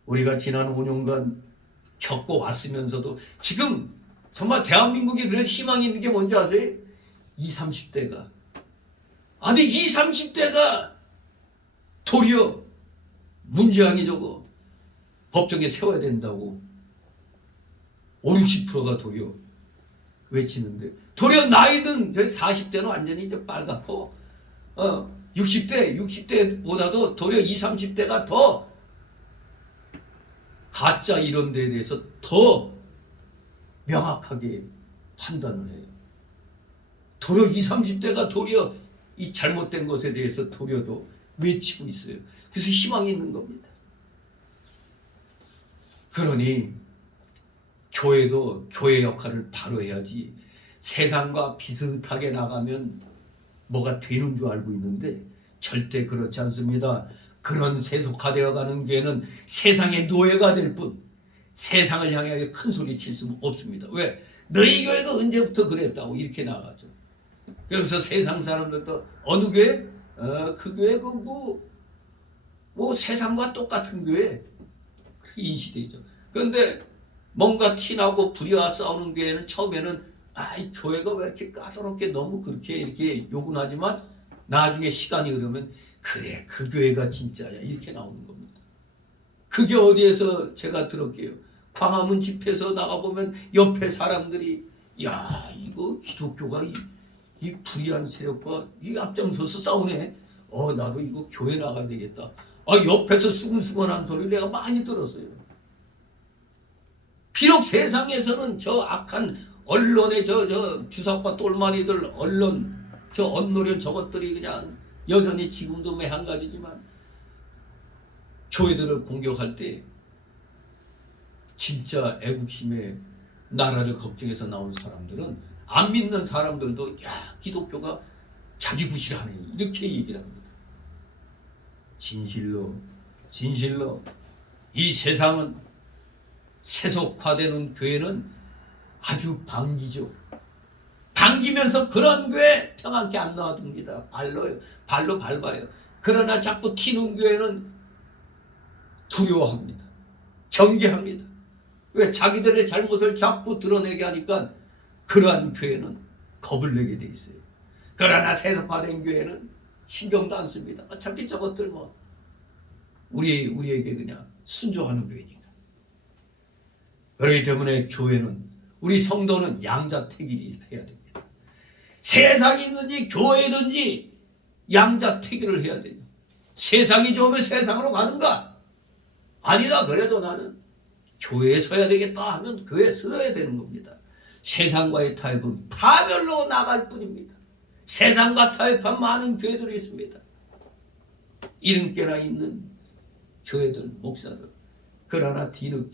우리가 지난 5년간 겪어왔으면서도 지금 정말 대한민국에 그래서 희망이 있는 게 뭔지 아세요? 20, 30대가. 아니 20, 30대가 도리어 문재앙이 저거 법정에 세워야 된다고 50, 60%가 도리어 외치는데 도리어 나이든 저희 40대는 완전히 이제 빨갛고 60대보다도 도리어 20, 30대가 더 가짜 이런 데에 대해서 더 명확하게 판단을 해요. 도리어 20, 30대가 도리어 이 잘못된 것에 대해서 도리어도 외치고 있어요. 그래서 희망이 있는 겁니다. 그러니 교회도 교회 역할을 바로 해야지 세상과 비슷하게 나가면 뭐가 되는 줄 알고 있는데 절대 그렇지 않습니다. 그런 세속화되어 가는 교회는 세상의 노예가 될 뿐 세상을 향해 큰 소리 칠 수 없습니다. 왜? 너희 교회가 언제부터 그랬다고 이렇게 나가죠. 그러면서 세상 사람들도 어느 교회? 그 교회 뭐 세상과 똑같은 교회 그렇게 인식되죠. 그런데 뭔가 티나고 불의와 싸우는 교회는 처음에는 이 교회가 왜 이렇게 까다롭게 너무 그렇게 이렇게 욕은 하지만 나중에 시간이 흐르면 그래 그 교회가 진짜야 이렇게 나오는 겁니다. 그게 어디에서 제가 들었게요. 광화문 집회에서 나가보면 옆에 사람들이 야 이거 기독교가 이 불의한 세력과 이 앞장서서 싸우네. 나도 이거 교회 나가야 되겠다. 옆에서 수근수근한 소리를 내가 많이 들었어요. 비록 세상에서는 저 악한 언론의 저 주사파 똘마니들 언론 저 언노련 저것들이 그냥 여전히 지금도 매한가지지만 교회들을 공격할 때 진짜 애국심에 나라를 걱정해서 나온 사람들은 안 믿는 사람들도 야 기독교가 자기 구실하네 이렇게 얘기를 합니다. 진실로 이 세상은 세속화되는 교회는 아주 방기죠. 방기면서 그런 교회 평안케 안 놔둡니다. 발로 밟아요. 그러나 자꾸 튀는 교회는 두려워합니다. 경계합니다. 왜? 자기들의 잘못을 자꾸 드러내게 하니까 그러한 교회는 겁을 내게 돼 있어요. 그러나 세속화된 교회는 신경도 안 씁니다. 어차피 저것들 우리에게 그냥 순종하는 교회니까. 그렇기 때문에 교회는 우리 성도는 양자택일을 해야 됩니다. 세상이든지 교회든지 양자택일을 해야 돼요. 세상이 좋으면 세상으로 가는가? 아니다. 그래도 나는 교회에 서야 되겠다 하면 교회에 서야 되는 겁니다. 세상과의 타협은 파멸로 나갈 뿐입니다. 세상과 타협한 많은 교회들이 있습니다. 이름께나 있는 교회들, 목사들. 그러나 뒤로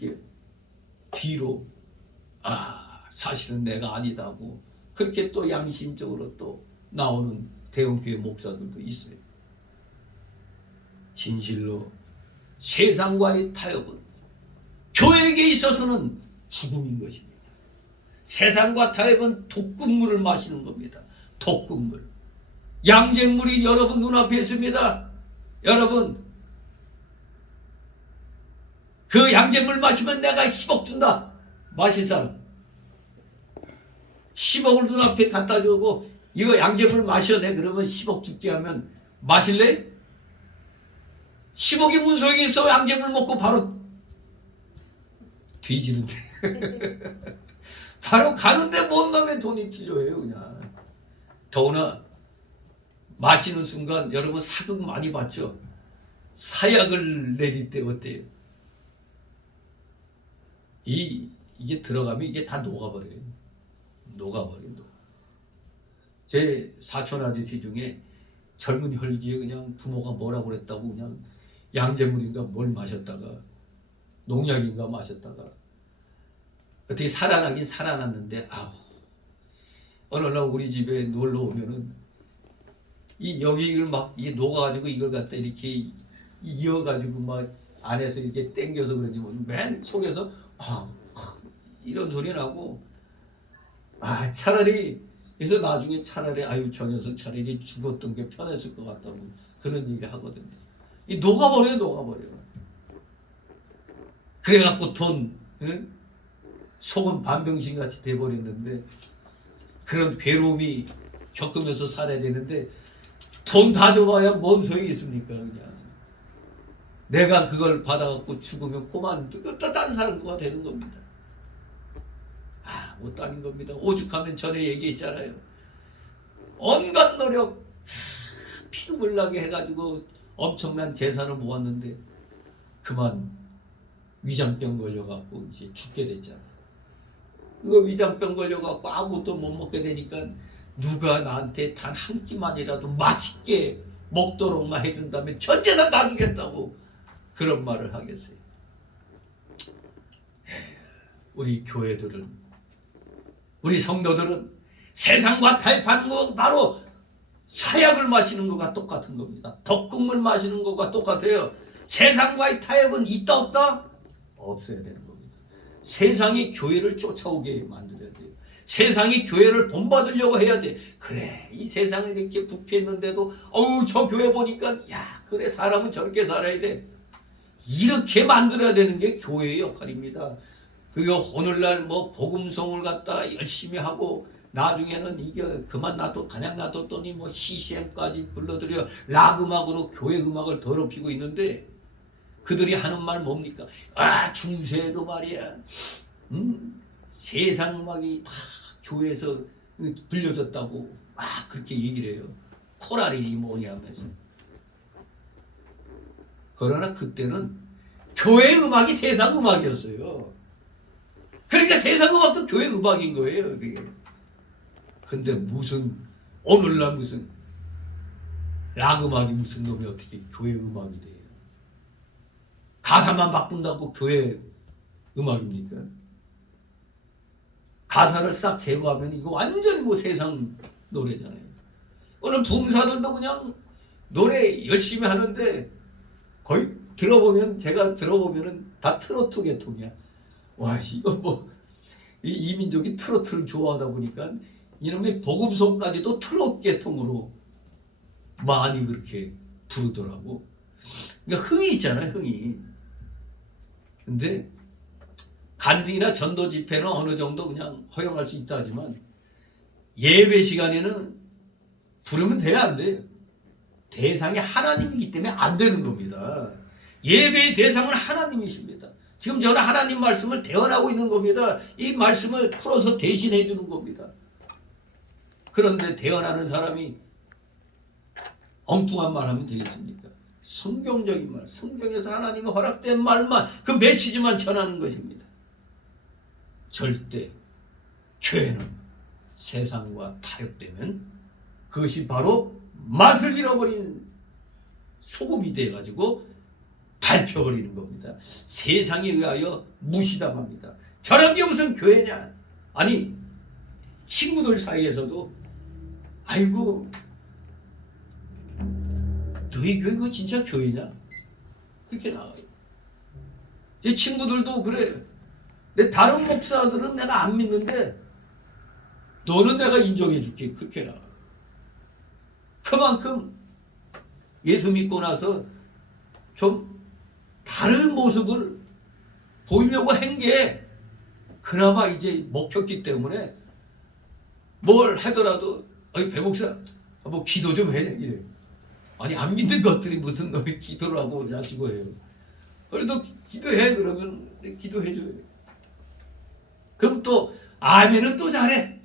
사실은 내가 아니다고 그렇게 또 양심적으로 또 나오는 대형교회 목사들도 있어요. 진실로 세상과의 타협은 교회에게 있어서는 죽음인 것입니다. 세상과 타협은 독극물을 마시는 겁니다. 독극물. 양잿물이 여러분 눈앞에 있습니다. 여러분 그 양잿물 마시면 내가 10억 준다. 마실 사람 10억을 눈앞에 갖다 주고 이거 양잿물 마셔내 그러면 10억 줄게 하면 마실래? 10억이 무슨 소용이 있어. 양잿물 먹고 바로 뒤지는데 바로 가는데 뭔 놈의 돈이 필요해요. 그냥 더구나 마시는 순간 여러분 사극 많이 봤죠. 사약을 내릴 때 어때요? 이게 들어가면 이게 다 녹아버려요. 제 사촌 아저씨 중에 젊은 혈기에 그냥 부모가 뭐라고 그랬다고 그냥 양잿물인가 뭘 마셨다가 농약인가 마셨다가 어떻게 살아나긴 살아났는데 어느 날 우리 집에 놀러 오면은 여기를 막 이게 녹아가지고 이걸 갖다 이렇게 이어가지고 막 안에서 이렇게 당겨서 그런지 맨 속에서 이런 소리 나고 차라리 그래서 나중에 차라리 저 녀석 차라리 죽었던 게 편했을 것 같다고 그런 얘기를 하거든요. 녹아버려. 그래갖고 속은 반병신같이 돼버렸는데 그런 괴로움이 겪으면서 살아야 되는데 돈 다 줘봐야 뭔 소용이 있습니까? 그냥 내가 그걸 받아갖고 죽으면 그만 또 다른 사람과 되는 겁니다. 못 아닌 겁니다. 오죽하면 전에 얘기했잖아요. 온갖 노력 피눈물 나게 해가지고 엄청난 재산을 모았는데 그만 위장병 걸려갖고 이제 죽게 됐잖아요. 이거 위장병 걸려갖고 아무것도 못 먹게 되니까 누가 나한테 단 한 끼만이라도 맛있게 먹도록만 해준다면 전 재산 다 주겠다고 그런 말을 하겠어요. 우리 교회들은, 우리 성도들은 세상과 타협하는 건 바로 사약을 마시는 것과 똑같은 겁니다. 덕국물 마시는 것과 똑같아요. 세상과의 타협은 있다 없다? 없어야 되는 겁니다. 세상이 교회를 쫓아오게 만들어야 돼요. 세상이 교회를 본받으려고 해야 돼. 그래, 이 세상에 이렇게 부패했는데도 어우 저 교회 보니까 야 그래 사람은 저렇게 살아야 돼. 이렇게 만들어야 되는 게 교회의 역할입니다. 그거 오늘날 뭐 복음송을 갖다 열심히 하고 나중에는 이게 그만 그냥 놔뒀더니 뭐 CCM까지 불러들여 락 음악으로 교회 음악을 더럽히고 있는데 그들이 하는 말 뭡니까? 아 중세에도 말이야 세상 음악이 다 교회에서 불려졌다고 막 그렇게 얘기를 해요. 코랄이 뭐냐면서. 그러나 그때는 교회 음악이 세상 음악이었어요. 그러니까 세상 음악도 교회 음악인 거예요. 그게. 근데 무슨 오늘날 무슨 락 음악이 무슨 놈이 어떻게 교회 음악이 돼요? 가사만 바꾼다고 교회 음악입니까? 가사를 싹 제거하면 이거 완전 뭐 세상 노래잖아요. 오늘 부흥사들도 그냥 노래 열심히 하는데 거의 들어보면 제가 들어보면은 다 트로트 계통이야. 와 이거 뭐 이 민족이 트로트를 좋아하다 보니까 이놈의 복음송까지도 트로트 계통으로 많이 그렇게 부르더라고. 그러니까 흥이 있잖아요, 흥이. 근데 간증이나 전도 집회는 어느 정도 그냥 허용할 수 있다 하지만 예배 시간에는 부르면 돼야 안 돼요. 대상이 하나님이기 때문에 안 되는 겁니다. 예배의 대상은 하나님이십니다. 지금 저는 하나님 말씀을 대언하고 있는 겁니다. 이 말씀을 풀어서 대신해 주는 겁니다. 그런데 대언하는 사람이 엉뚱한 말 하면 되겠습니까? 성경적인 말, 성경에서 하나님의 허락된 말만, 그 메시지만 전하는 것입니다. 절대 교회는 세상과 타협되면 그것이 바로 맛을 잃어버린 소금이 돼가지고 밟혀버리는 겁니다. 세상에 의하여 무시당합니다. 저런 게 무슨 교회냐? 아니 친구들 사이에서도 아이고 너희 교회 그거 진짜 교회냐? 그렇게 나와요. 제 친구들도 그래. 내 다른 목사들은 내가 안 믿는데 너는 내가 인정해 줄게. 그렇게 나와요. 그만큼 예수 믿고 나서 좀 다른 모습을 보이려고 한 게 그나마 이제 먹혔기 때문에 뭘 하더라도 어이 배 목사 뭐 기도 좀 해 이래. 아니 안 믿는 것들이 무슨 놈이 기도를 하고 자시고 해요. 그래도 기도해 그러면 기도해줘요. 그럼 또 아멘은 또 잘해.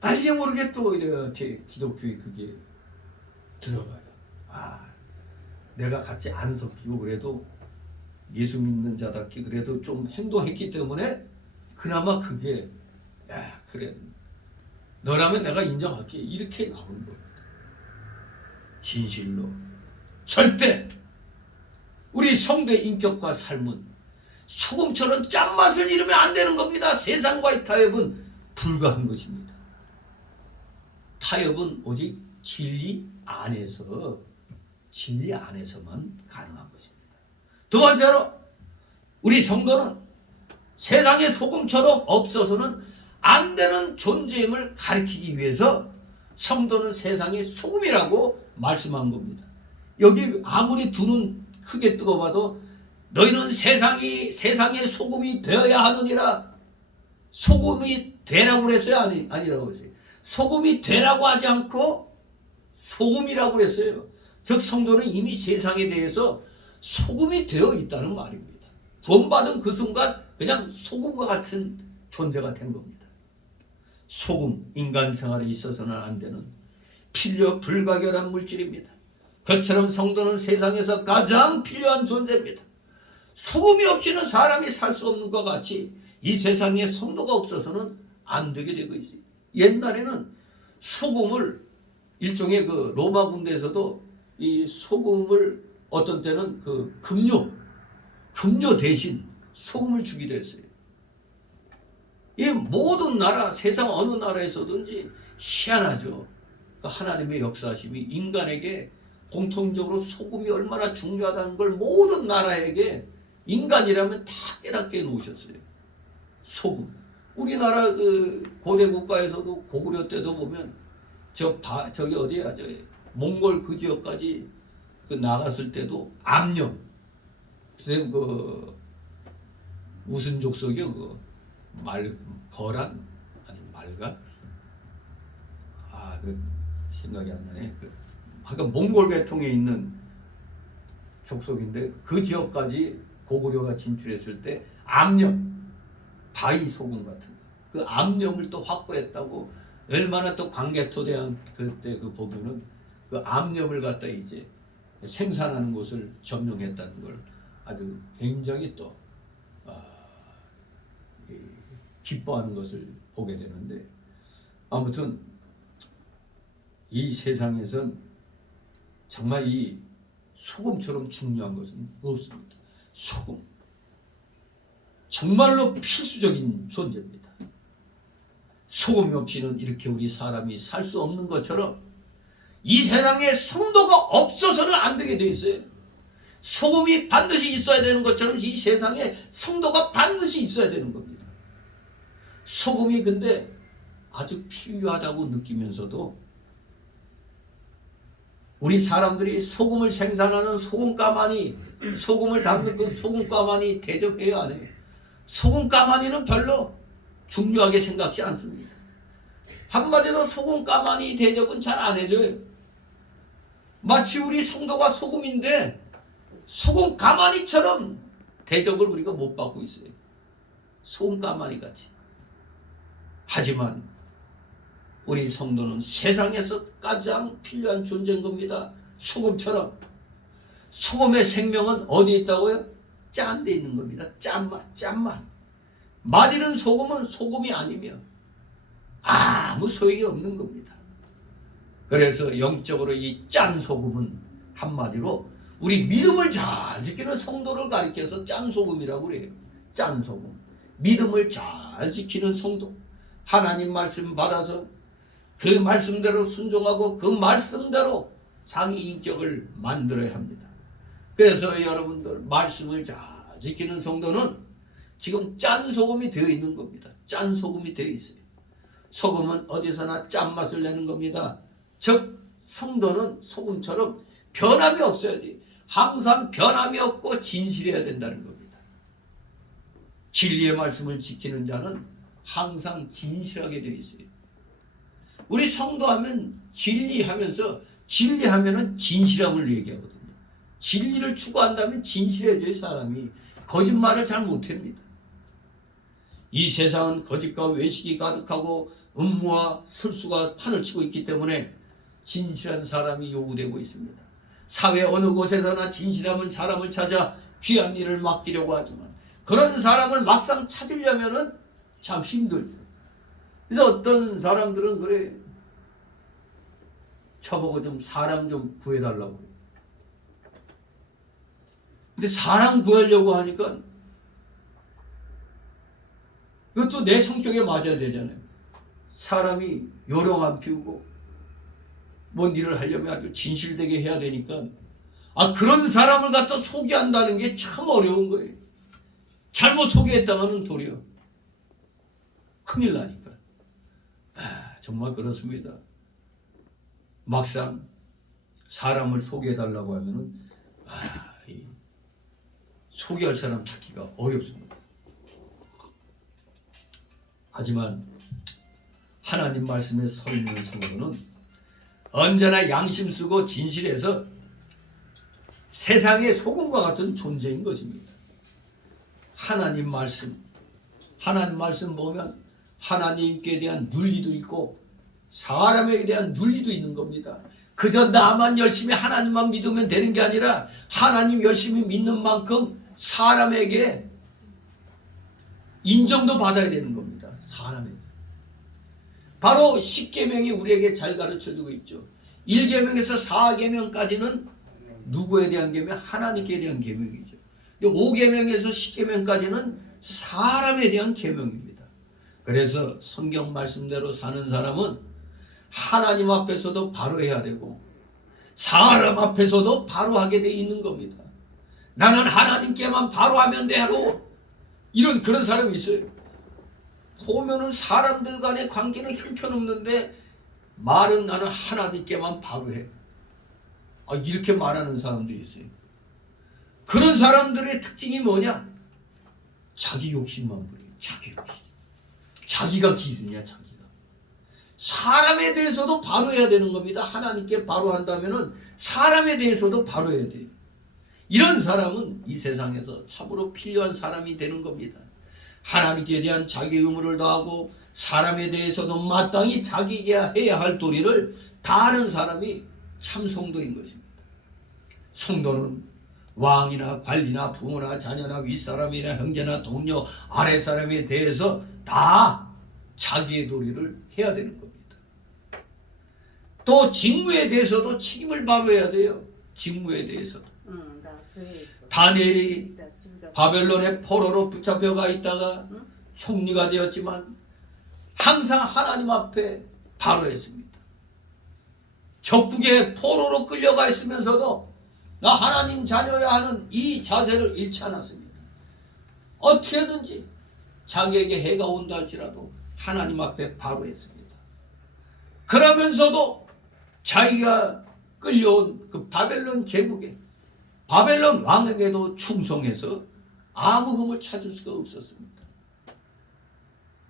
알게 모르게 또 이렇게 기독교에 그게 들어가요. 아 내가 같이 안 섞이고 그래도 예수 믿는 자답게 그래도 좀 행동했기 때문에 그나마 그게 야 그래 너라면 내가 인정할게 이렇게 나오는 겁니다. 진실로 절대 우리 성도의 인격과 삶은 소금처럼 짠맛을 잃으면 안 되는 겁니다. 세상과의 타협은 불가한 것입니다. 타협은 오직 진리 안에서만 가능한 것입니다. 두 번째로 우리 성도는 세상의 소금처럼 없어서는 안 되는 존재임을 가리키기 위해서 성도는 세상의 소금이라고 말씀한 겁니다. 여기 아무리 두 눈 크게 뜨고봐도 너희는 세상의 소금이 되어야 하느니라. 소금이 되라고 그랬어요? 아니라고 그랬어요? 소금이 되라고 하지 않고 소금이라고 그랬어요. 즉 성도는 이미 세상에 대해서 소금이 되어 있다는 말입니다. 구원받은 그 순간 그냥 소금과 같은 존재가 된 겁니다. 소금, 인간 생활에 있어서는 안 되는 필요 불가결한 물질입니다. 그처럼 성도는 세상에서 가장 필요한 존재입니다. 소금이 없이는 사람이 살 수 없는 것 같이 이 세상에 성도가 없어서는 안 되게 되고 있어요. 옛날에는 소금을 일종의 그 로마 군대에서도 이 소금을 어떤 때는 그 금료 대신 소금을 주기도 했어요. 이 모든 나라, 세상 어느 나라에서든지 희한하죠. 하나님의 역사심이 인간에게 공통적으로 소금이 얼마나 중요하다는 걸 모든 나라에게 인간이라면 다 깨닫게 해놓으셨어요. 소금. 우리나라 그 고대 국가에서도 고구려 때도 보면 저기 어디야, 저 몽골 그 지역까지 그 나갔을 때도 암염. 선생님 그 무슨 족속이요? 그 거란 아니 말간? 그 생각이 안 나네. 하여간 몽골 계통에 있는 족속인데 그 지역까지 고구려가 진출했을 때 암염, 바위 소금 같은 그 암염을 또 확보했다고 얼마나 또 광개토대왕 그때 그 보면은 그 암염을 갖다 이제 생산하는 곳을 점령했다는 걸 아주 굉장히 또 기뻐하는 것을 보게 되는데 아무튼 이 세상에선 정말 이 소금처럼 중요한 것은 없습니다. 소금 정말로 필수적인 존재입니다. 소금이 없이는 이렇게 우리 사람이 살 수 없는 것처럼 이 세상에 성도가 없어서는 안 되게 돼 있어요. 소금이 반드시 있어야 되는 것처럼 이 세상에 성도가 반드시 있어야 되는 겁니다. 소금이 근데 아주 필요하다고 느끼면서도 우리 사람들이 소금을 생산하는 소금가마니, 소금을 담는 그 소금가마니 대접해야 안 해요. 소금가마니는 별로 중요하게 생각지 않습니다. 한마디로 소금가마니 대접은 잘 안 해줘요. 마치 우리 성도가 소금인데 소금가마니처럼 대접을 우리가 못 받고 있어요. 소금가마니 같이. 하지만 우리 성도는 세상에서 가장 필요한 존재인 겁니다. 소금처럼. 소금의 생명은 어디에 있다고요? 짠 데 있는 겁니다. 짠맛. 맛있는 소금은 소금이 아니면 아무 소용이 없는 겁니다. 그래서 영적으로 이 짠 소금은 한마디로 우리 믿음을 잘 지키는 성도를 가리켜서 짠 소금이라고 그래요. 짠 소금. 믿음을 잘 지키는 성도. 하나님 말씀 받아서 그 말씀대로 순종하고 그 말씀대로 자기 인격을 만들어야 합니다. 그래서 여러분들 말씀을 잘 지키는 성도는 지금 짠 소금이 되어 있는 겁니다. 짠 소금이 되어 있어요. 소금은 어디서나 짠맛을 내는 겁니다. 즉 성도는 소금처럼 변함이 없어야 돼요. 항상 변함이 없고 진실해야 된다는 겁니다. 진리의 말씀을 지키는 자는 항상 진실하게 되어 있어요. 우리 성도하면 진리하면서 진리하면은 진실함을 얘기하거든요. 진리를 추구한다면 진실해져야 사람이 거짓말을 잘 못합니다. 이 세상은 거짓과 외식이 가득하고 음모와 설수가 판을 치고 있기 때문에 진실한 사람이 요구되고 있습니다. 사회 어느 곳에서나 진실함은 사람을 찾아 귀한 일을 맡기려고 하지만 그런 사람을 막상 찾으려면은 참 힘들죠. 그래서 어떤 사람들은 그래, 저보고 좀 사람 좀 구해달라고. 근데 사람 구하려고 하니까 이것도 내 성격에 맞아야 되잖아요. 사람이 요령 안 피우고 뭔 일을 하려면 아주 진실되게 해야 되니까 그런 사람을 갖다 소개한다는 게 참 어려운 거예요. 잘못 소개했다가는 도리어 큰일 나니까. 정말 그렇습니다. 막상 사람을 소개해달라고 하면은 소개할 사람 찾기가 어렵습니다. 하지만 하나님 말씀에 서 있는 성도는 언제나 양심 쓰고 진실해서 세상의 소금과 같은 존재인 것입니다. 하나님 말씀 보면 하나님께 대한 윤리도 있고 사람에게 대한 윤리도 있는 겁니다. 그저 나만 열심히 하나님만 믿으면 되는 게 아니라 하나님 열심히 믿는 만큼 사람에게 인정도 받아야 되는 겁니다. 사람에게. 바로 10계명이 우리에게 잘 가르쳐주고 있죠. 1계명에서 4계명까지는 누구에 대한 계명? 하나님께 대한 계명이죠. 5계명에서 10계명까지는 사람에 대한 계명입니다. 그래서 성경 말씀대로 사는 사람은 하나님 앞에서도 바로 해야 되고 사람 앞에서도 바로 하게 돼 있는 겁니다. 나는 하나님께만 바로 하면 돼 하고 그런 사람이 있어요. 보면은 사람들 간의 관계는 형편없는데 말은 나는 하나님께만 바로 해. 이렇게 말하는 사람들이 있어요. 그런 사람들의 특징이 뭐냐? 자기 욕심만 부려요. 자기 욕심. 자기가 기준이야, 자기가. 사람에 대해서도 바로 해야 되는 겁니다. 하나님께 바로 한다면은 사람에 대해서도 바로 해야 돼요. 이런 사람은 이 세상에서 참으로 필요한 사람이 되는 겁니다. 하나님께 대한 자기 의무를 다하고 사람에 대해서도 마땅히 자기가 해야 할 도리를 다하는 사람이 참 성도인 것입니다. 성도는 왕이나 관리나 부모나 자녀나 윗사람이나 형제나 동료 아랫사람에 대해서 다 자기의 도리를 해야 되는 겁니다. 또 직무에 대해서도 책임을 바로 해야 돼요. 직무에 대해서도. 다니엘이 바벨론의 포로로 붙잡혀가 있다가 총리가 되었지만 항상 하나님 앞에 바로 했습니다. 적국의 포로로 끌려가 있으면서도 나 하나님 자녀야 하는 이 자세를 잃지 않았습니다. 어떻게든지 자기에게 해가 온다 할지라도 하나님 앞에 바로 했습니다. 그러면서도 자기가 끌려온 그 바벨론 제국에 바벨론 왕에게도 충성해서 아무 흠을 찾을 수가 없었습니다.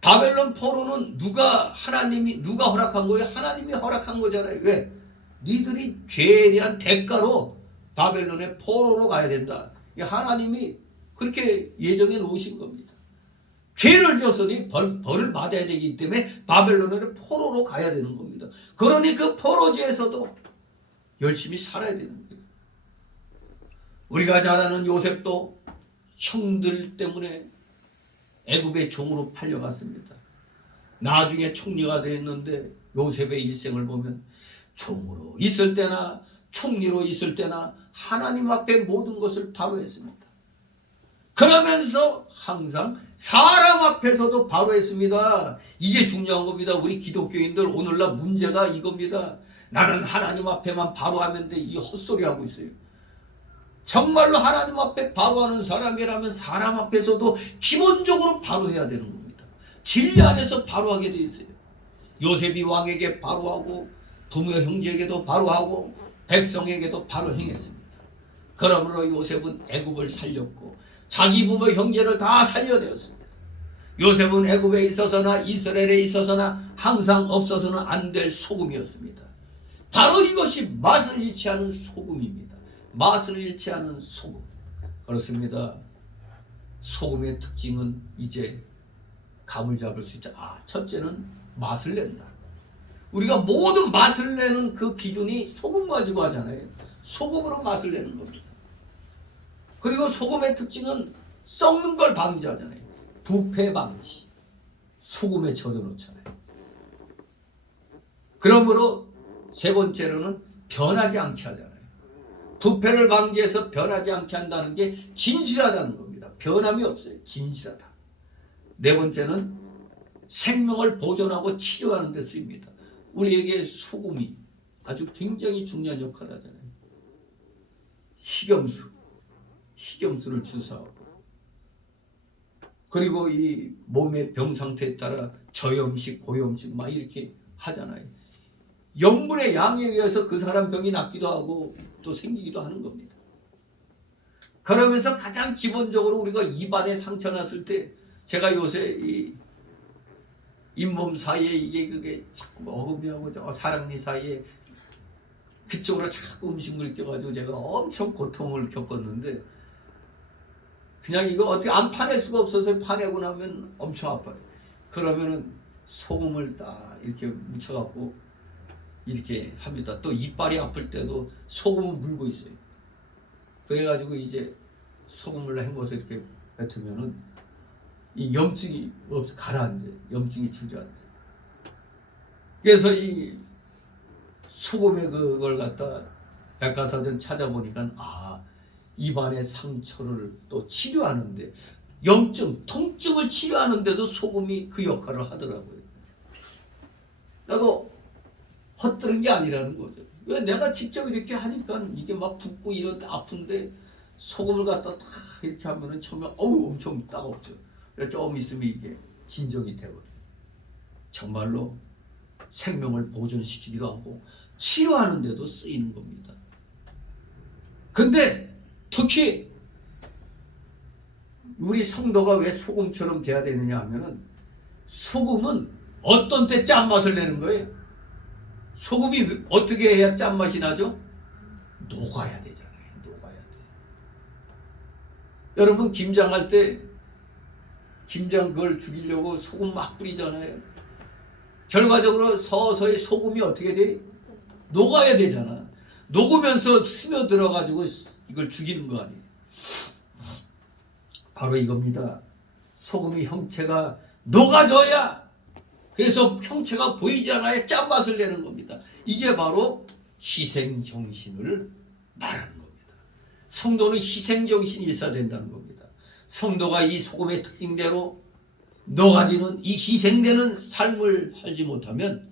바벨론 포로는 누가 허락한 거예요? 하나님이 허락한 거잖아요. 왜? 니들이 죄에 대한 대가로 바벨론의 포로로 가야 된다. 하나님이 그렇게 예정해 놓으신 겁니다. 죄를 지었으니 벌을 받아야 되기 때문에 바벨론의 포로로 가야 되는 겁니다. 그러니 그 포로지에서도 열심히 살아야 되는 거예요. 우리가 잘 아는 요셉도 형들 때문에 애굽의 종으로 팔려갔습니다. 나중에 총리가 되었는데 요셉의 일생을 보면 종으로 있을 때나 총리로 있을 때나 하나님 앞에 모든 것을 바로 했습니다. 그러면서 항상 사람 앞에서도 바로 했습니다. 이게 중요한 겁니다. 우리 기독교인들 오늘날 문제가 이겁니다. 나는 하나님 앞에만 바로 하면 돼. 이 헛소리 하고 있어요. 정말로 하나님 앞에 바로 하는 사람이라면 사람 앞에서도 기본적으로 바로 해야 되는 겁니다. 진리 안에서 바로 하게 돼 있어요. 요셉이 왕에게 바로 하고 부모 형제에게도 바로 하고 백성에게도 바로 행했습니다. 그러므로 요셉은 애굽을 살렸고 자기 부모 형제를 다 살려내었습니다. 요셉은 애굽에 있어서나 이스라엘에 있어서나 항상 없어서는 안 될 소금이었습니다. 바로 이것이 맛을 잃지 않은 소금입니다. 맛을 잃지 않은 소금. 그렇습니다. 소금의 특징은 이제 감을 잡을 수 있죠. 첫째는 맛을 낸다. 우리가 모든 맛을 내는 그 기준이 소금 가지고 하잖아요. 소금으로 맛을 내는 겁니다. 그리고 소금의 특징은 썩는 걸 방지하잖아요. 부패 방지. 소금에 젖어놓잖아요. 그러므로 세 번째로는 변하지 않게 하잖아요. 부패를 방지해서 변하지 않게 한다는 게 진실하다는 겁니다. 변함이 없어요. 진실하다. 네 번째는 생명을 보존하고 치료하는 데 쓰입니다. 우리에게 소금이 아주 굉장히 중요한 역할을 하잖아요. 식염수를 주사하고 그리고 이 몸의 병 상태에 따라 저염식, 고염식 막 이렇게 하잖아요. 염분의 양에 의해서 그 사람 병이 낫기도 하고 또 생기기도 하는 겁니다. 그러면서 가장 기본적으로 우리가 입안에 상처 났을 때 제가 요새 이 잇몸 사이에 이게 그게 자꾸 어금니하고 저 사랑니 사이에 그쪽으로 자꾸 음식물 껴가지고 제가 엄청 고통을 겪었는데 그냥 이거 어떻게 안 파낼 수가 없어서 파내고 나면 엄청 아파요. 그러면은 소금을 딱 이렇게 묻혀갖고 이렇게 합니다. 또 이빨이 아플 때도 소금을 물고 있어요. 그래가지고 이제 소금을 헹궈서 이렇게 뱉으면은 이 염증이 가라앉아요. 염증이 주저앉아요. 그래서 이 소금의 그걸 갖다 백과사전 찾아보니까 입안의 상처를 또 치료하는데 염증, 통증을 치료하는데도 소금이 그 역할을 하더라고요. 나도 헛들은 게 아니라는 거죠. 왜 내가 직접 이렇게 하니까 이게 막 붓고 이런 아픈데 소금을 갖다 다 이렇게 하면은 처음에 엄청 따갑죠. 좀 있으면 이게 진정이 되거든요. 정말로 생명을 보존시키기도 하고 치료하는 데도 쓰이는 겁니다. 근데 특히 우리 성도가 왜 소금처럼 돼야 되느냐 하면은 소금은 어떤 때 짠맛을 내는 거예요. 소금이 어떻게 해야 짠맛이 나죠? 녹아야 되잖아요. 녹아야 돼. 여러분 김장할 때 김장 그걸 죽이려고 소금 막 뿌리잖아요. 결과적으로 서서히 소금이 어떻게 돼? 녹아야 되잖아. 녹으면서 스며들어 가지고 이걸 죽이는 거 아니에요. 바로 이겁니다. 소금의 형체가 녹아져야, 그래서 형체가 보이지 않아야 짠맛을 내는 겁니다. 이게 바로 희생정신을 말하는 겁니다. 성도는 희생정신이 있어야 된다는 겁니다. 성도가 이 소금의 특징대로 녹아지는 이 희생되는 삶을 살지 못하면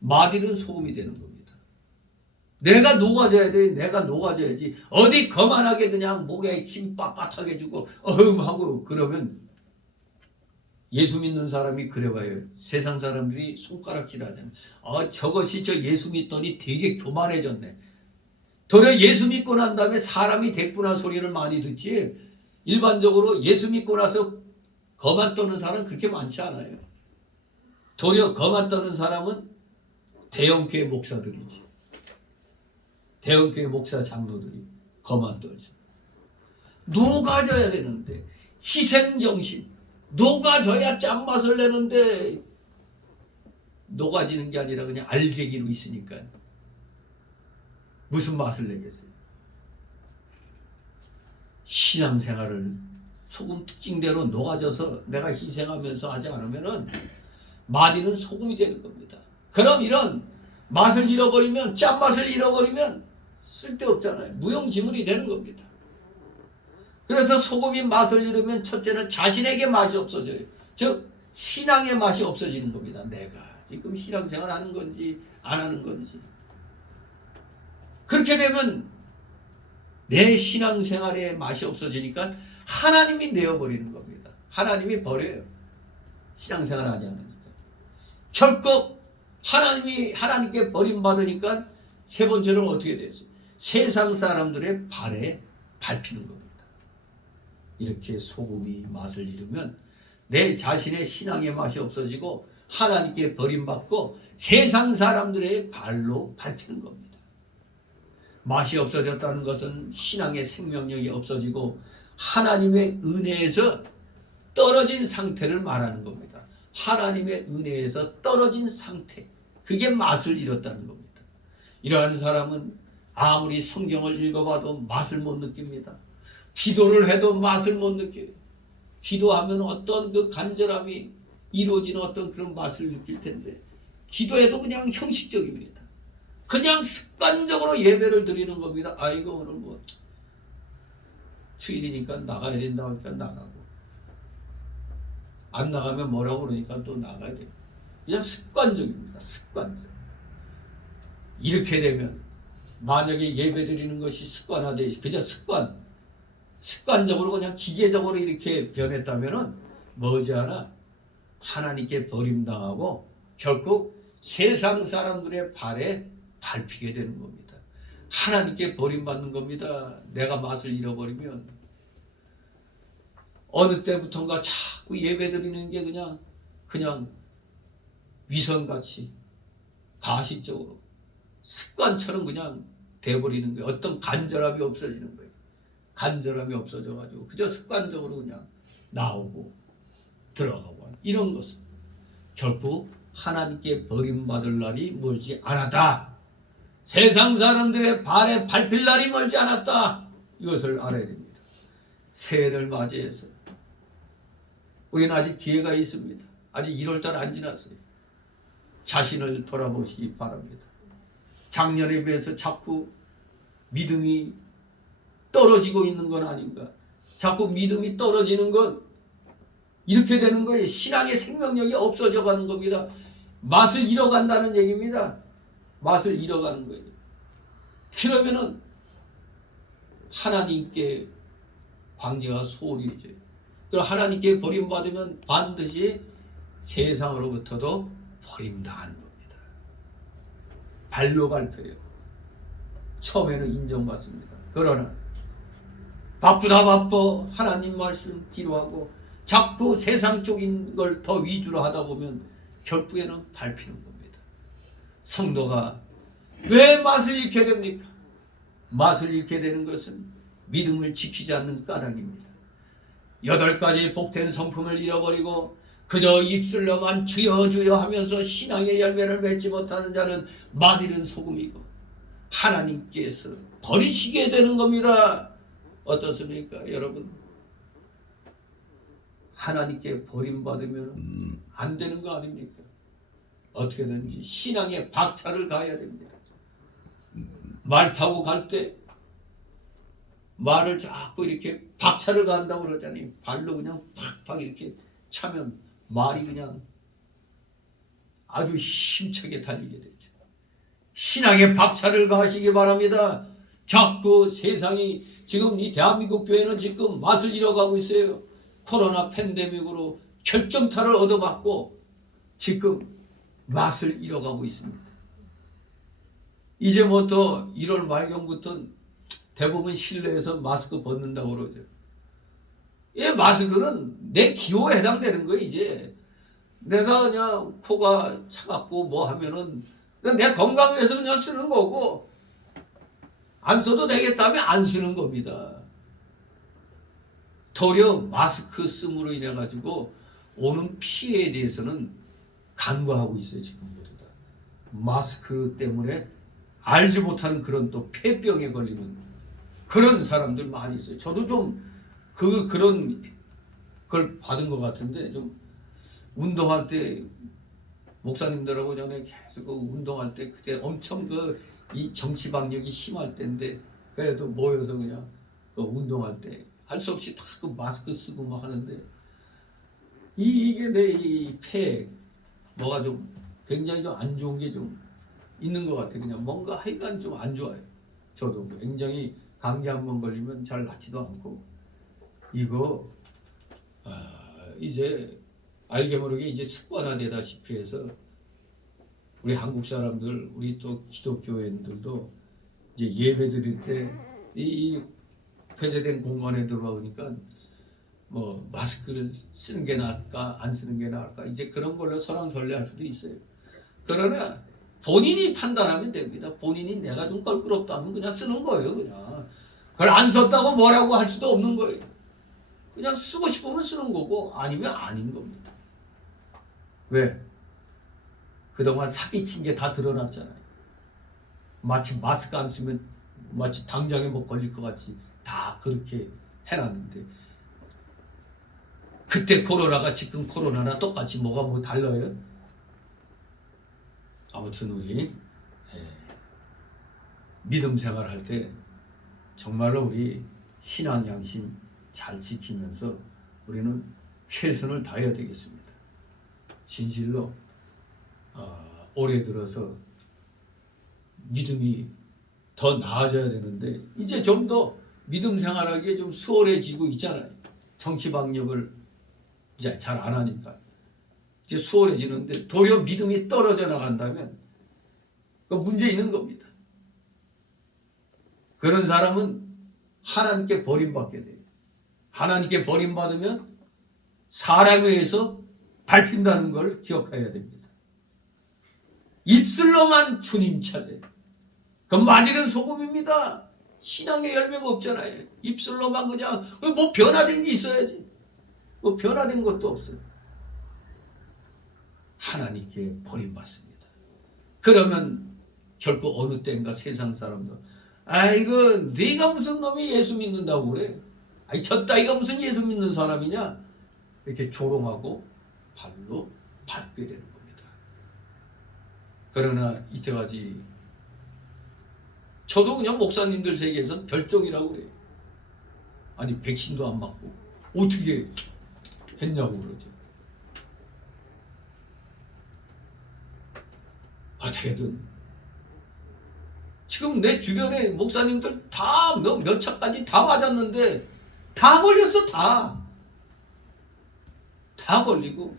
마딜은 소금이 되는 겁니다. 내가 녹아져야 돼. 내가 녹아져야지. 어디 거만하게 그냥 목에 힘 빳빳하게 주고 하고 그러면, 예수 믿는 사람이 그래봐요. 세상 사람들이 손가락질 하잖아요. 저것이 저 예수 믿더니 되게 교만해졌네. 도리어 예수 믿고 난 다음에 사람이 됐구나 소리를 많이 듣지, 일반적으로 예수 믿고 나서 거만 떠는 사람은 그렇게 많지 않아요. 도리어 거만 떠는 사람은 대형교회 목사들이지. 대형교회 목사 장로들이 거만 떨죠. 녹아져야 되는데, 희생정신, 녹아져야 짠맛을 내는데 녹아지는 게 아니라 그냥 알갱이로 있으니까 무슨 맛을 내겠어요. 신앙생활을 소금 특징대로 녹아져서 내가 희생하면서 하지 않으면은 마디는 소금이 되는 겁니다. 그럼 이런 맛을 잃어버리면, 짠맛을 잃어버리면 쓸데없잖아요. 무용지물이 되는 겁니다. 그래서 소금이 맛을 잃으면 첫째는 자신에게 맛이 없어져요. 즉 신앙의 맛이 없어지는 겁니다. 내가 지금 신앙생활 하는 건지 안 하는 건지. 그렇게 되면 내 신앙생활의 맛이 없어지니까 하나님이 내어버리는 겁니다. 하나님이 버려요. 신앙생활 하지 않으니까. 결국 하나님께 버림받으니까 세 번째는 어떻게 됐어요? 세상 사람들의 발에 밟히는 겁니다. 이렇게 소금이 맛을 잃으면 내 자신의 신앙의 맛이 없어지고 하나님께 버림받고 세상 사람들의 발로 밟히는 겁니다. 맛이 없어졌다는 것은 신앙의 생명력이 없어지고 하나님의 은혜에서 떨어진 상태를 말하는 겁니다. 하나님의 은혜에서 떨어진 상태, 그게 맛을 잃었다는 겁니다. 이러한 사람은 아무리 성경을 읽어봐도 맛을 못 느낍니다. 기도를 해도 맛을 못 느껴요. 기도하면 어떤 그 간절함이 이루어지는 어떤 그런 맛을 느낄 텐데, 기도해도 그냥 형식적입니다. 그냥 습관적으로 예배를 드리는 겁니다. 이거 오늘 뭐 주일이니까 나가야 된다 하니까 나가고, 안 나가면 뭐라고 그러니까 또 나가야 돼요. 그냥 습관적입니다. 습관적. 이렇게 되면 만약에 예배 드리는 것이 습관화돼, 그저 습관적으로 그냥 기계적으로 이렇게 변했다면은 머지않아 하나님께 버림당하고 결국 세상 사람들의 발에 밟히게 되는 겁니다. 하나님께 버림받는 겁니다. 내가 맛을 잃어버리면 어느 때부턴가 자꾸 예배드리는 게 그냥 위선같이 가식적으로 습관처럼 그냥 돼버리는 거예요. 어떤 간절함이 없어지는 거예요. 간절함이 없어져가지고 그저 습관적으로 그냥 나오고 들어가고 이런 것은 결국 하나님께 버림받을 날이 멀지 않았다. 세상 사람들의 발에 밟힐 날이 멀지 않았다. 이것을 알아야 됩니다. 새해를 맞이해서 우리는 아직 기회가 있습니다. 아직 1월달 안 지났어요. 자신을 돌아보시기 바랍니다. 작년에 비해서 자꾸 믿음이 떨어지고 있는 건 아닌가? 자꾸 믿음이 떨어지는 건 이렇게 되는 거예요. 신앙의 생명력이 없어져 가는 겁니다. 맛을 잃어간다는 얘기입니다. 맛을 잃어가는 거예요. 그러면은 하나님께 관계가 소홀해져요. 그럼 하나님께 버림받으면 반드시 세상으로부터도 버림당하는 겁니다. 발로 발표해요. 처음에는 인정받습니다. 그러나 바쁘다 바빠 하나님 말씀 뒤로하고 자꾸 세상 쪽인 걸 더 위주로 하다 보면 결국에는 밟히는 겁니다. 성도가 왜 맛을 잃게 됩니까? 맛을 잃게 되는 것은 믿음을 지키지 않는 까닭입니다. 8가지 복된 성품을 잃어버리고 그저 입술로만 주여 주여 하면서 신앙의 열매를 맺지 못하는 자는 맛 잃은 소금이고 하나님께서 버리시게 되는 겁니다. 어떻습니까, 여러분? 하나님께 버림받으면 안 되는 거 아닙니까? 어떻게든지 신앙의 박차를 가야 됩니다. 말 타고 갈 때 말을 자꾸 이렇게 박차를 간다고 그러잖아요. 발로 그냥 팍팍 이렇게 차면 말이 그냥 아주 힘차게 달리게 되죠. 신앙의 박차를 가시기 바랍니다. 자꾸 세상이 지금 이 대한민국 교회는 지금 맛을 잃어가고 있어요. 코로나 팬데믹으로 결정타를 얻어맞고 지금 맛을 잃어가고 있습니다. 이제부터 1월 말경부터 대부분 실내에서 마스크 벗는다고 그러죠. 이 마스크는 내 기호에 해당되는 거예요. 이제 내가 그냥 코가 차갑고 뭐 하면은 내 건강 위해서 그냥 쓰는 거고 안 써도 되겠다면 안 쓰는 겁니다. 도리어 마스크 씀으로 인해 가지고 오는 피해에 대해서는 간과하고 있어요. 지금 모두 다 마스크 때문에 알지 못하는 그런 또 폐병에 걸리는 그런 사람들 많이 있어요. 저도 좀 그런 걸 받은 것 같은데 좀 운동할 때 목사님들하고 전에 계속 그 운동할 때 그때 엄청 이 정치 방역이 심할 때인데 그래도 모여서 그냥 그 운동할 때 할 수 없이 다 그 마스크 쓰고 막 하는데 이게 내 이 폐 뭐가 좀 굉장히 좀 안 좋은 게 좀 있는 것 같아. 그냥 뭔가 하여간 좀 안 좋아요. 저도 굉장히 감기 한번 걸리면 잘 낫지도 않고 이거 이제 알게 모르게 이제 습관화되다시피 해서 우리 한국 사람들 우리 또 기독교인들도 이제 예배 드릴 때 이 폐쇄된 공간에 들어오니까 뭐 마스크를 쓰는 게 나을까 안 쓰는 게 나을까 이제 그런 걸로 설왕설래할 수도 있어요. 그러나 본인이 판단하면 됩니다. 본인이 내가 좀 껄끄럽다 하면 그냥 쓰는 거예요. 그냥 그걸 안 썼다고 뭐라고 할 수도 없는 거예요. 그냥 쓰고 싶으면 쓰는 거고 아니면 아닌 겁니다. 왜? 그동안 사기친 게 다 드러났잖아요. 마치 마스크 안 쓰면 마치 당장에 뭐 걸릴 것 같이 다 그렇게 해놨는데 그때 코로나가 지금 코로나나 똑같이 뭐가 뭐 달라요? 아무튼 우리 믿음 생활할 때 정말로 우리 신앙 양심 잘 지키면서 우리는 최선을 다해야 되겠습니다. 진실로 올해 들어서 믿음이 더 나아져야 되는데 이제 좀 더 믿음 생활하기에 좀 수월해지고 있잖아요. 정치 방역을 이제 잘 안 하니까 이제 수월해지는데 도리어 믿음이 떨어져 나간다면 그 문제 있는 겁니다. 그런 사람은 하나님께 버림받게 돼요. 하나님께 버림받으면 사람에 의해서 밟힌다는 걸 기억해야 됩니다. 입술로만 주님 찾아요. 그 말이는 소금입니다. 신앙의 열매가 없잖아요. 입술로만 그냥 뭐 변화된 게 있어야지. 뭐 변화된 것도 없어요. 하나님께 버림받습니다. 그러면 결코 어느 때인가 세상 사람도 아이고 네가 무슨 놈이 예수 믿는다고 그래. 아이 저 따위가 무슨 예수 믿는 사람이냐. 이렇게 조롱하고 발로 밟게 되는 겁니다. 그러나 이때까지 저도 그냥 목사님들 세계에서는 별종이라고 그래요. 아니 백신도 안 맞고 어떻게 했냐고 그러죠. 어떻게든 지금 내 주변에 목사님들 다 몇 차까지 다 맞았는데 다 걸렸어. 다 걸리고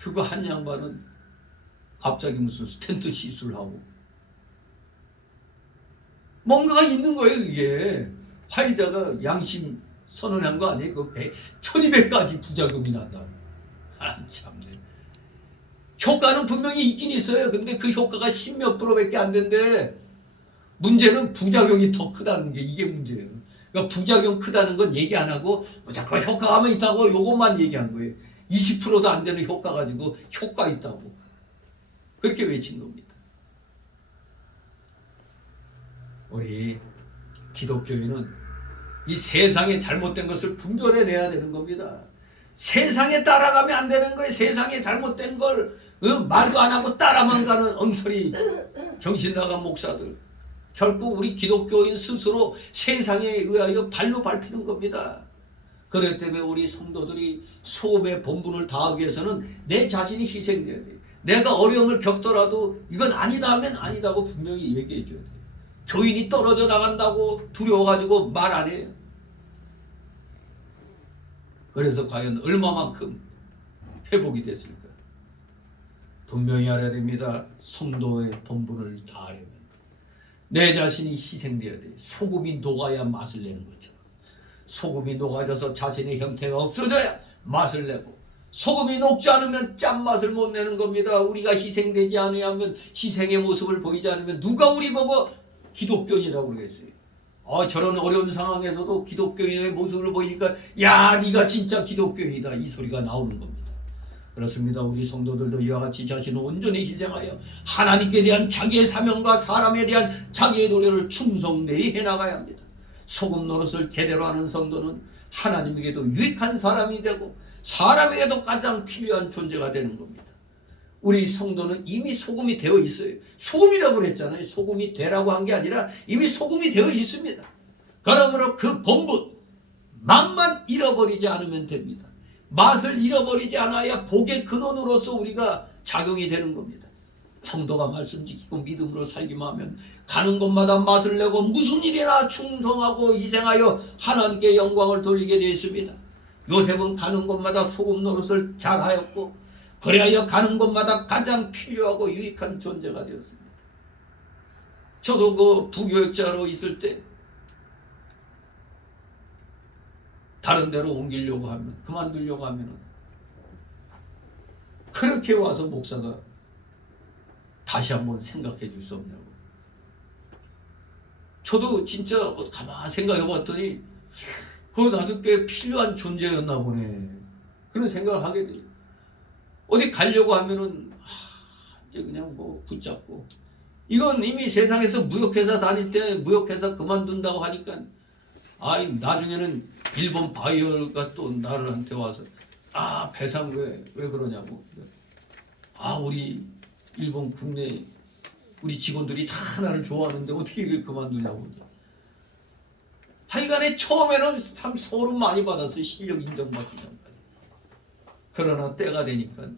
그거 한 양반은 갑자기 무슨 스텐트 시술하고 뭔가가 있는 거예요. 이게 화이자가 양심 선언한 거 아니에요? 그 1200가지 부작용이 난다. 참네. 효과는 분명히 있긴 있어요. 근데 그 효과가 10몇 프로밖에 안 된대. 문제는 부작용이 더 크다는 게 이게 문제예요. 그러니까 부작용 크다는 건 얘기 안 하고 무조건 효과가 있다고 요것만 얘기한 거예요. 20%도 안 되는 효과 가지고 효과 있다고 그렇게 외친 겁니다. 우리 기독교인은 이 세상에 잘못된 것을 분별해내야 되는 겁니다. 세상에 따라가면 안 되는 거예요. 세상에 잘못된 걸 말도 안 하고 따라만 가는 엉터리 정신 나간 목사들. 결국 우리 기독교인 스스로 세상에 의하여 발로 밟히는 겁니다. 그렇기 때문에 우리 성도들이 소금의 본분을 다하기 위해서는 내 자신이 희생돼야 돼요. 내가 어려움을 겪더라도 이건 아니다 하면 아니다고 분명히 얘기해 줘야 돼요. 교인이 떨어져 나간다고 두려워가지고 말 안 해요. 그래서 과연 얼마만큼 회복이 됐을까? 분명히 알아야 됩니다. 성도의 본분을 다하려면 내 자신이 희생돼야 돼. 소금이 녹아야 맛을 내는 것처럼 소금이 녹아져서 자신의 형태가 없어져야 맛을 내고 소금이 녹지 않으면 짠맛을 못 내는 겁니다. 우리가 희생되지 않으면 희생의 모습을 보이지 않으면 누가 우리 보고 기독교인이라고 그러겠어요. 저런 어려운 상황에서도 기독교인의 모습을 보이니까 야 네가 진짜 기독교인이다 이 소리가 나오는 겁니다. 그렇습니다. 우리 성도들도 이와 같이 자신을 온전히 희생하여 하나님께 대한 자기의 사명과 사람에 대한 자기의 노래를 충성되이 해나가야 합니다. 소금 노릇을 제대로 하는 성도는 하나님에게도 유익한 사람이 되고 사람에게도 가장 필요한 존재가 되는 겁니다. 우리 성도는 이미 소금이 되어 있어요. 소금이라고 그랬잖아요. 소금이 되라고 한 게 아니라 이미 소금이 되어 있습니다. 그러므로 그 본분 맛만 잃어버리지 않으면 됩니다. 맛을 잃어버리지 않아야 복의 근원으로서 우리가 작용이 되는 겁니다. 성도가 말씀 지키고 믿음으로 살기만 하면 가는 곳마다 맛을 내고 무슨 일이나 충성하고 희생하여 하나님께 영광을 돌리게 되어 있습니다. 요셉은 가는 곳마다 소금 노릇을 잘하였고 그래야 가는 곳마다 가장 필요하고 유익한 존재가 되었습니다. 저도 그 부교육자로 있을 때 다른 데로 옮기려고 하면 그만두려고 하면 그렇게 와서 목사가 다시 한번 생각해 줄 수 없냐고. 저도 진짜 가만히 생각해 봤더니 나도 꽤 필요한 존재였나 보네 그런 생각을 하게 돼요. 어디 가려고 하면은 이제 그냥 뭐 붙잡고 이건 이미 세상에서 무역회사 다닐 때 무역회사 그만둔다고 하니까 나중에는 일본 바이어가 또 나한테 와서 배상 왜 그러냐고. 우리 일본 국내 우리 직원들이 다 나를 좋아하는데 어떻게 그만두냐고. 하여간에 처음에는 참 소름 많이 받았어요. 실력 인정받기 전까지. 그러나 때가 되니까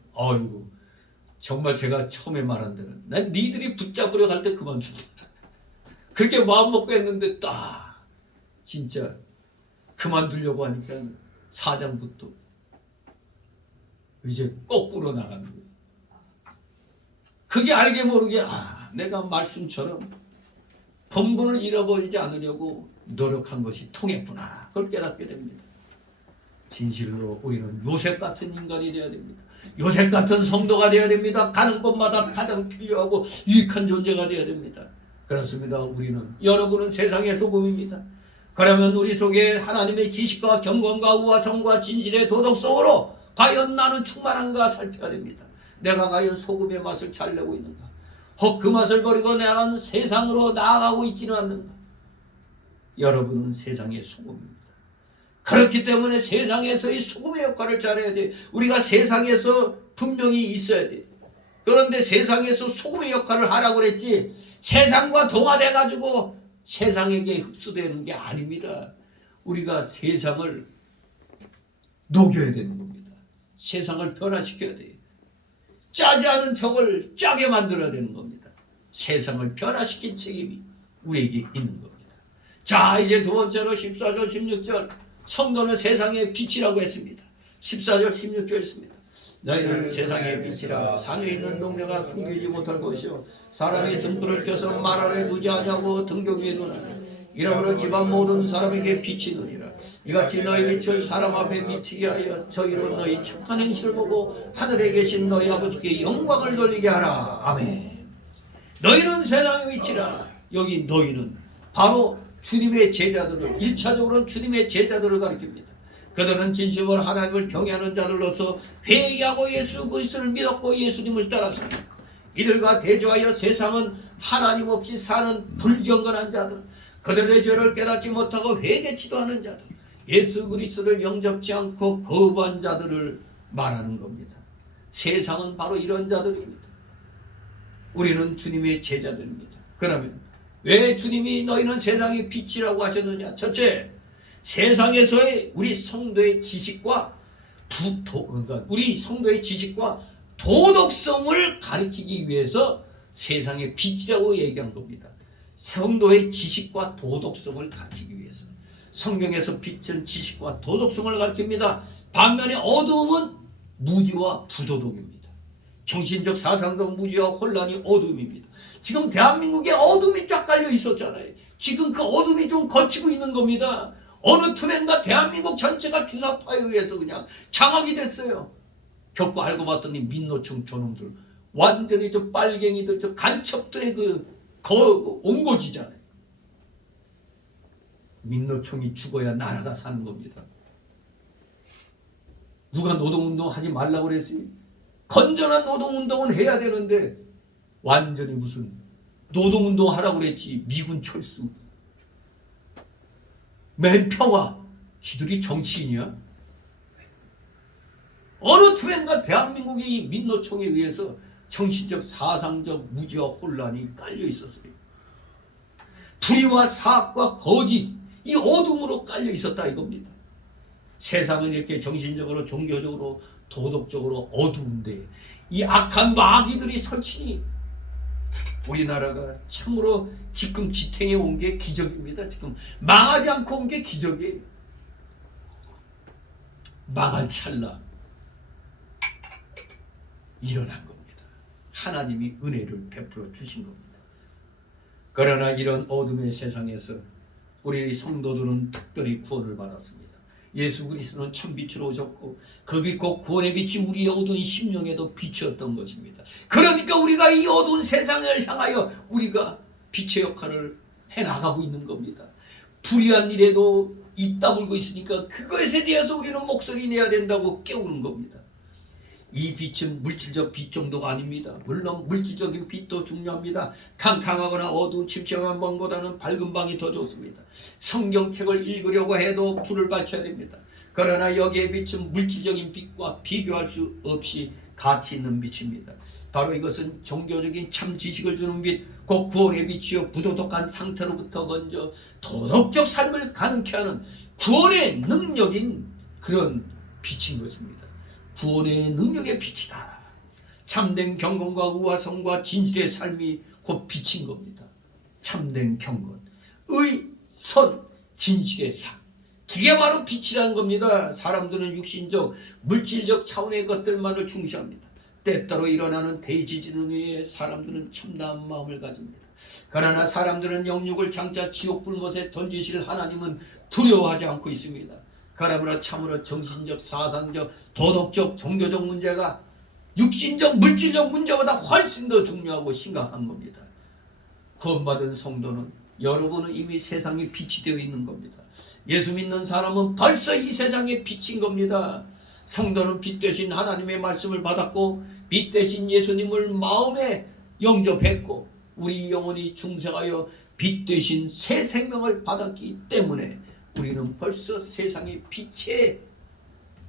정말 제가 처음에 말한 대로 난 니들이 붙잡으려 갈 때 그만둔다. 그렇게 마음 먹고 했는데 진짜 그만두려고 하니까 사장부터 이제 거꾸로 나가는 거예요. 그게 알게 모르게 내가 말씀처럼 본분을 잃어버리지 않으려고 노력한 것이 통했구나. 그걸 깨닫게 됩니다. 진실로 우리는 요셉 같은 인간이 되어야 됩니다. 요셉 같은 성도가 되어야 됩니다. 가는 곳마다 가장 필요하고 유익한 존재가 되어야 됩니다. 그렇습니다. 여러분은 세상의 소금입니다. 그러면 우리 속에 하나님의 지식과 경건과 우화성과 진실의 도덕성으로 과연 나는 충만한가 살펴야 됩니다. 내가 과연 소금의 맛을 잘 내고 있는가? 혹 그 맛을 버리고 내가 세상으로 나아가고 있지는 않는가? 여러분은 세상의 소금입니다. 그렇기 때문에 세상에서의 소금의 역할을 잘해야 돼. 우리가 세상에서 분명히 있어야 돼. 그런데 세상에서 소금의 역할을 하라고 그랬지 세상과 동화돼 가지고 세상에게 흡수되는 게 아닙니다. 우리가 세상을 녹여야 되는 겁니다. 세상을 변화시켜야 돼요. 짜지 않은 적을 짜게 만들어야 되는 겁니다. 세상을 변화시킨 책임이 우리에게 있는 겁니다. 자, 이제 두 번째로 14절 16절 성도는 세상의 빛이라고 했습니다. 14절 16절 있습니다. 너희는 세상의 빛이라 산에 있는 동네가 숨기지 못할 것이요 사람이 등불을 켜서 말 아래 두지 아니하고 등경 위에 두나니 이러므로 집안 모든 사람에게 빛이 누니라. 이같이 너희 빛을 사람 앞에 비치게 하여 저희로 너희 착한 행실을 보고 하늘에 계신 너희 아버지께 영광을 돌리게 하라. 아멘. 너희는 세상의 빛이라. 여기 너희는 바로 주님의 제자들을 1차적으로는 주님의 제자들을 가리킵니다. 그들은 진심으로 하나님을 경외하는 자들로서 회개하고 예수 그리스도를 믿었고 예수님을 따랐습니다. 이들과 대조하여 세상은 하나님 없이 사는 불경건한 자들, 그들의 죄를 깨닫지 못하고 회개치도 않은 자들, 예수 그리스도를 영접지 않고 거부한 자들을 말하는 겁니다. 세상은 바로 이런 자들입니다. 우리는 주님의 제자들입니다. 그러면 왜 주님이 너희는 세상의 빛이라고 하셨느냐? 첫째, 세상에서의 우리 성도의 지식과 우리 성도의 지식과 도덕성을 가리키기 위해서 세상의 빛이라고 얘기한 겁니다. 성도의 지식과 도덕성을 가리키기 위해서. 성경에서 빛은 지식과 도덕성을 가리킵니다. 반면에 어두움은 무지와 부도덕입니다. 정신적 사상적 무지와 혼란이 어둠입니다. 지금 대한민국에 어둠이 쫙 깔려 있었잖아요. 지금 그 어둠이 좀 거치고 있는 겁니다. 어느 틈엔가 대한민국 전체가 주사파에 의해서 그냥 장악이 됐어요. 겪고 알고 봤더니 민노총 저놈들 완전히 저 빨갱이들 저 간첩들의 온고지잖아요. 민노총이 죽어야 나라가 사는 겁니다. 누가 노동운동 하지 말라고 그랬어요? 건전한 노동운동은 해야 되는데 완전히 무슨 노동운동 하라고 그랬지. 미군 철수 맨평화 지들이 정치인이야? 어느 틈엔가 대한민국이 민노총에 의해서 정신적 사상적 무지와 혼란이 깔려 있었어요. 불의와 사악과 거짓 이 어둠으로 깔려 있었다 이겁니다. 세상은 이렇게 정신적으로 종교적으로 도덕적으로 어두운데 이 악한 마귀들이 설치니 우리나라가 참으로 지금 지탱해 온 게 기적입니다. 지금 망하지 않고 온 게 기적이에요. 망할 찰나 일어난 겁니다. 하나님이 은혜를 베풀어 주신 겁니다. 그러나 이런 어둠의 세상에서 우리 성도들은 특별히 구원을 받았습니다. 예수 그리스도는 참 빛으로 오셨고 그 빛과 구원의 빛이 우리의 어두운 심령에도 빛이었던 것입니다. 그러니까 우리가 이 어두운 세상을 향하여 우리가 빛의 역할을 해나가고 있는 겁니다. 불의한 일에도 입 다물고 있으니까 그것에 대해서 우리는 목소리 내야 된다고 깨우는 겁니다. 이 빛은 물질적 빛 정도가 아닙니다. 물론 물질적인 빛도 중요합니다. 캄캄하거나 어두운 침침한 방보다는 밝은 방이 더 좋습니다. 성경책을 읽으려고 해도 불을 밝혀야 됩니다. 그러나 여기에 빛은 물질적인 빛과 비교할 수 없이 가치 있는 빛입니다. 바로 이것은 종교적인 참 지식을 주는 빛, 곧 구원의 빛이요 부도덕한 상태로부터 건져 도덕적 삶을 가능케 하는 구원의 능력인 그런 빛인 것입니다. 구원의 능력의 빛이다. 참된 경건과 우화성과 진실의 삶이 곧 빛인 겁니다. 참된 경건, 의, 선, 진실의 삶. 그게 바로 빛이라는 겁니다. 사람들은 육신적, 물질적 차원의 것들만을 중시합니다. 때때로 일어나는 대지진에 의해 사람들은 참다한 마음을 가집니다. 그러나 사람들은 영육을 장차 지옥 불못에 던지실 하나님은 두려워하지 않고 있습니다. 그러므로 참으로 정신적, 사상적, 도덕적, 종교적 문제가 육신적, 물질적 문제보다 훨씬 더 중요하고 심각한 겁니다. 구원받은 성도는 여러분은 이미 세상에 빛이 되어 있는 겁니다. 예수 믿는 사람은 벌써 이 세상에 빛인 겁니다. 성도는 빛 대신 하나님의 말씀을 받았고 빛 대신 예수님을 마음에 영접했고 우리 영혼이 중생하여 빛 대신 새 생명을 받았기 때문에 우리는 벌써 세상의 빛의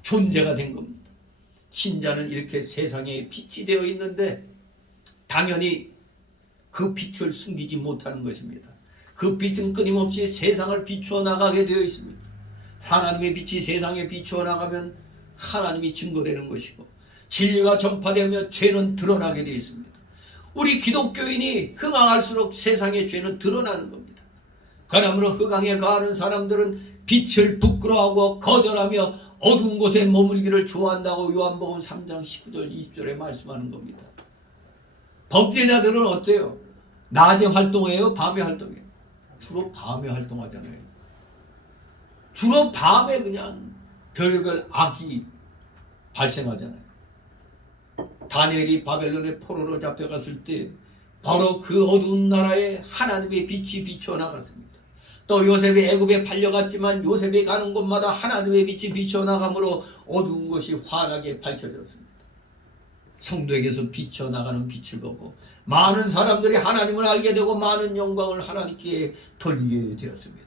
존재가 된 겁니다. 신자는 이렇게 세상에 빛이 되어 있는데 당연히 그 빛을 숨기지 못하는 것입니다. 그 빛은 끊임없이 세상을 비추어 나가게 되어 있습니다. 하나님의 빛이 세상에 비추어 나가면 하나님이 증거되는 것이고 진리가 전파되며 죄는 드러나게 되어 있습니다. 우리 기독교인이 흥황할수록 세상의 죄는 드러나는 겁니다. 그러므로 흑암에 가는 사람들은 빛을 부끄러워하고 거절하며 어두운 곳에 머물기를 좋아한다고 요한복음 3장 19절 20절에 말씀하는 겁니다. 범죄자들은 어때요? 낮에 활동해요? 밤에 활동해요? 주로 밤에 활동하잖아요. 주로 밤에 그냥 별별 악이 발생하잖아요. 다니엘이 바벨론의 포로로 잡혀갔을 때 바로 그 어두운 나라에 하나님의 빛이 비추어 나갔습니다. 또 요셉이 애굽에 팔려갔지만 요셉이 가는 곳마다 하나님의 빛이 비추어 나가므로 어두운 것이 환하게 밝혀졌습니다. 성도에게서 비추어 나가는 빛을 보고 많은 사람들이 하나님을 알게 되고 많은 영광을 하나님께 돌리게 되었습니다.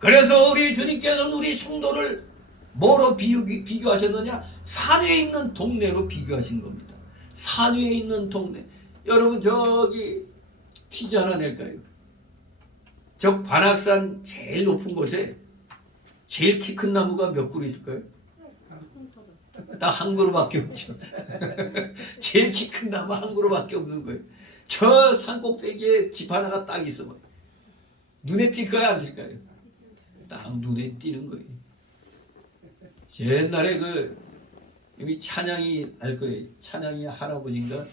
그래서 우리 주님께서는 우리 성도를 뭐로 비교하셨느냐? 산 위에 있는 동네로 비교하신 겁니다. 산 위에 있는 동네. 여러분 저기 퀴즈 하나 낼까요? 저 관악산 제일 높은 곳에 제일 키 큰 나무가 몇 그루 있을까요? 딱 한 그루밖에 없죠. 제일 키 큰 나무 한 그루밖에 없는 거예요. 저 산 꼭대기에 집 하나가 딱 있어. 눈에 띌까요? 안 띌까요? 딱 눈에 띄는 거예요. 옛날에 여기 찬양이 알 거예요. 찬양이 할아버지인가?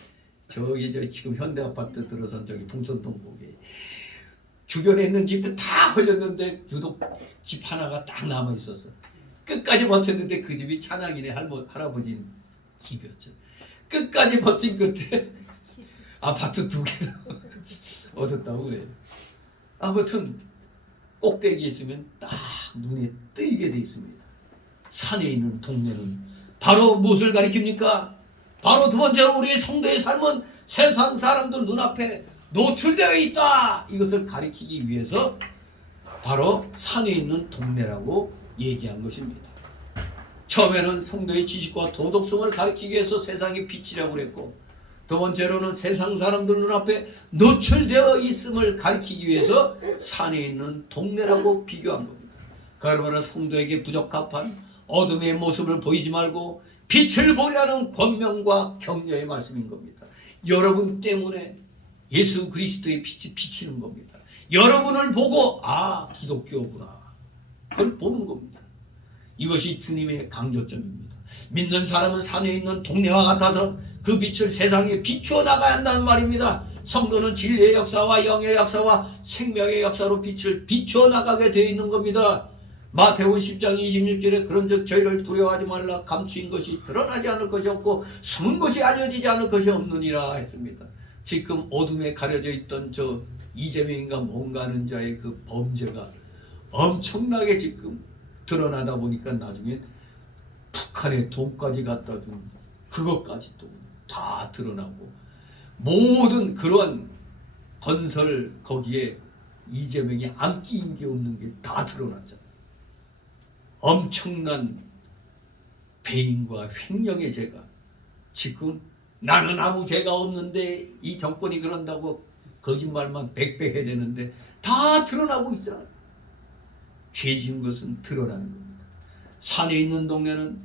저기 지금 현대 아파트 들어선 저기 동선동 보게 주변에 있는 집도 다 헐렸는데 유독 집 하나가 딱 남아 있었어. 끝까지 버텼는데 그 집이 찬양이네 할아버지 집이었죠. 끝까지 버틴 끝에 아파트 2개나 얻었다고 그래요. 아무튼 꼭대기에 있으면 딱 눈에 띄게 돼 있습니다. 산에 있는 동네는 바로 무엇을 가리킵니까? 바로 두 번째로 우리의 성도의 삶은 세상 사람들 눈앞에 노출되어 있다. 이것을 가리키기 위해서 바로 산에 있는 동네라고 얘기한 것입니다. 처음에는 성도의 지식과 도덕성을 가리키기 위해서 세상의 빛이라고 그랬고 두 번째로는 세상 사람들 눈앞에 노출되어 있음을 가리키기 위해서 산에 있는 동네라고 비교한 겁니다. 그러므로 성도에게 부적합한 어둠의 모습을 보이지 말고 빛을 보려는 권명과 격려의 말씀인 겁니다. 여러분 때문에 예수 그리스도의 빛이 비치는 겁니다. 여러분을 보고 기독교구나. 그걸 보는 겁니다. 이것이 주님의 강조점입니다. 믿는 사람은 산에 있는 동네와 같아서 그 빛을 세상에 비추어 나가야 한다는 말입니다. 성도는 진리의 역사와 영의 역사와 생명의 역사로 빛을 비추어 나가게 되어 있는 겁니다. 마태복음 10장 26절에 그런즉 저희를 두려워하지 말라. 감추인 것이 드러나지 않을 것이 없고 숨은 것이 알려지지 않을 것이 없느니라 했습니다. 지금 어둠에 가려져 있던 저 이재명인가 뭔가 하는 자의 그 범죄가 엄청나게 지금 드러나다 보니까 나중에 북한에 돈까지 갖다 준 그것까지 또 다 드러나고 모든 그런 건설 거기에 이재명이 안 끼인 게 없는 게 다 드러났잖아요. 엄청난 배임과 횡령의 죄가 지금 나는 아무 죄가 없는데 이 정권이 그런다고 거짓말만 백배 해야 되는데 다 드러나고 있잖아요. 죄 지은 것은 드러나는 겁니다. 산에 있는 동네는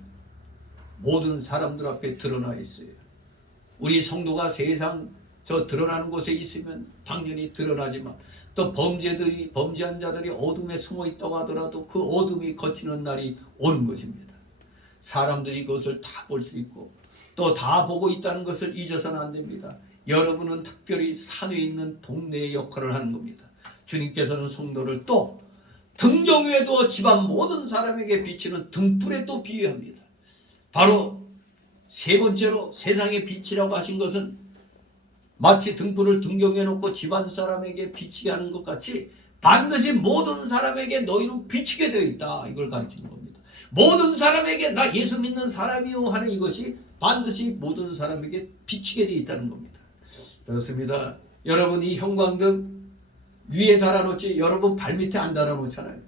모든 사람들 앞에 드러나 있어요. 우리 성도가 세상 저 드러나는 곳에 있으면 당연히 드러나지만 또 범죄한 자들이 어둠에 숨어 있다고 하더라도 그 어둠이 거치는 날이 오는 것입니다. 사람들이 그것을 다 볼 수 있고 또 다 보고 있다는 것을 잊어서는 안 됩니다. 여러분은 특별히 산에 있는 동네의 역할을 하는 겁니다. 주님께서는 성도를 또 등정 위에 두어 집안 모든 사람에게 비치는 등불에 또 비유합니다. 바로 세 번째로 세상의 빛이라고 하신 것은 마치 등불을 등경해 놓고 집안 사람에게 비치게 하는 것 같이 반드시 모든 사람에게 너희는 비치게 되어 있다. 이걸 가르치는 겁니다. 모든 사람에게 나 예수 믿는 사람이요 하는 이것이 반드시 모든 사람에게 비치게 되어 있다는 겁니다. 그렇습니다. 여러분 이 형광등 위에 달아놓지 여러분 발밑에 안 달아놓잖아요.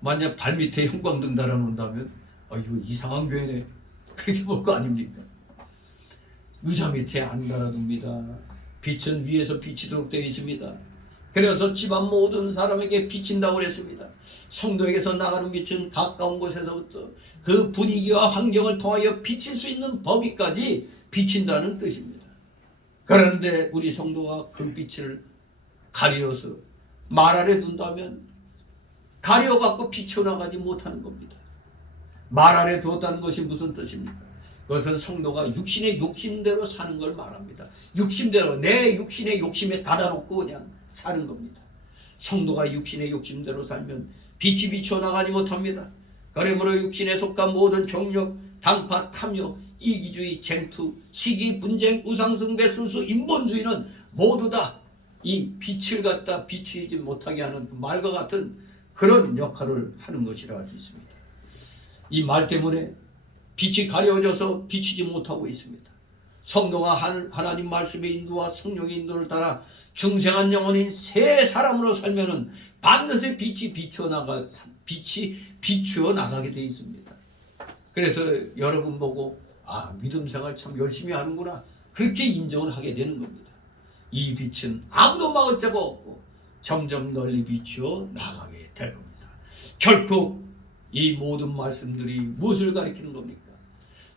만약 발밑에 형광등 달아놓는다면 이거 이상한 교회네 그렇게 볼 거 아닙니까? 의자 밑에 안 달아둡니다. 빛은 위에서 비치도록 되어 있습니다. 그래서 집안 모든 사람에게 비친다고 그랬습니다. 성도에게서 나가는 빛은 가까운 곳에서부터 그 분위기와 환경을 통하여 비칠 수 있는 범위까지 비친다는 뜻입니다. 그런데 우리 성도가 그 빛을 가려서 말 아래 둔다면 가려갖고 비춰나가지 못하는 겁니다. 말 아래 두었다는 것이 무슨 뜻입니까? 그것은 성도가 육신의 욕심대로 사는 걸 말합니다. 욕심대로, 내 육신의 욕심에 닫아놓고 그냥 사는 겁니다. 성도가 육신의 욕심대로 살면 빛이 비춰나가지 못합니다. 그러므로 육신에 속한 모든 경력, 당파, 탐욕, 이기주의, 쟁투, 시기, 분쟁, 우상숭배, 순수, 인본주의는 모두 다 이 빛을 갖다 비추지 못하게 하는 말과 같은 그런 역할을 하는 것이라 할 수 있습니다. 이 말 때문에 빛이 가려져서 비치지 못하고 있습니다. 성도가 하나님 말씀의 인도와 성령의 인도를 따라 중생한 영혼인 새 사람으로 살면은 반드시 빛이 비추어 나가게 되어 있습니다. 그래서 여러분 보고 믿음 생활 참 열심히 하는구나, 그렇게 인정을 하게 되는 겁니다. 이 빛은 아무도 막을 자가 없고 점점 널리 비추어 나가게 될 겁니다. 결국 이 모든 말씀들이 무엇을 가리키는 겁니까?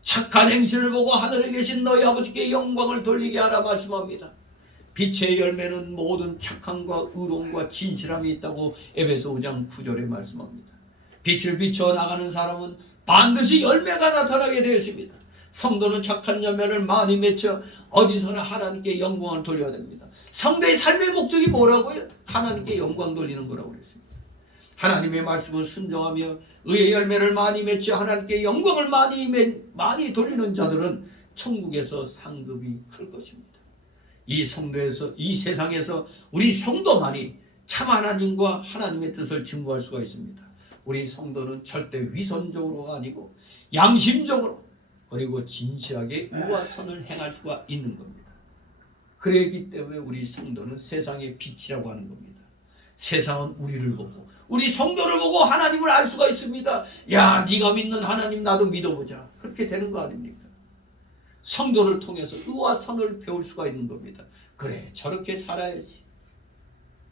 착한 행실을 보고 하늘에 계신 너희 아버지께 영광을 돌리게 하라 말씀합니다. 빛의 열매는 모든 착함과 의로움과 진실함이 있다고 에베소 5장 9절에 말씀합니다. 빛을 비춰 나가는 사람은 반드시 열매가 나타나게 되어 있습니다. 성도는 착한 열매를 많이 맺혀 어디서나 하나님께 영광을 돌려야 됩니다. 성도의 삶의 목적이 뭐라고요? 하나님께 영광 돌리는 거라고 그랬습니다. 하나님의 말씀을 순종하며 의의 열매를 많이 맺혀 하나님께 영광을 많이 돌리는 자들은 천국에서 상급이 클 것입니다. 이 세상에서 우리 성도만이 참 하나님과 하나님의 뜻을 증거할 수가 있습니다. 우리 성도는 절대 위선적으로가 아니고 양심적으로 그리고 진실하게 의와 선을 행할 수가 있는 겁니다. 그렇기 때문에 우리 성도는 세상의 빛이라고 하는 겁니다. 세상은 우리를 보고 우리 성도를 보고 하나님을 알 수가 있습니다. 야, 네가 믿는 하나님 나도 믿어보자, 그렇게 되는 거 아닙니까? 성도를 통해서 의와 선을 배울 수가 있는 겁니다. 그래, 저렇게 살아야지,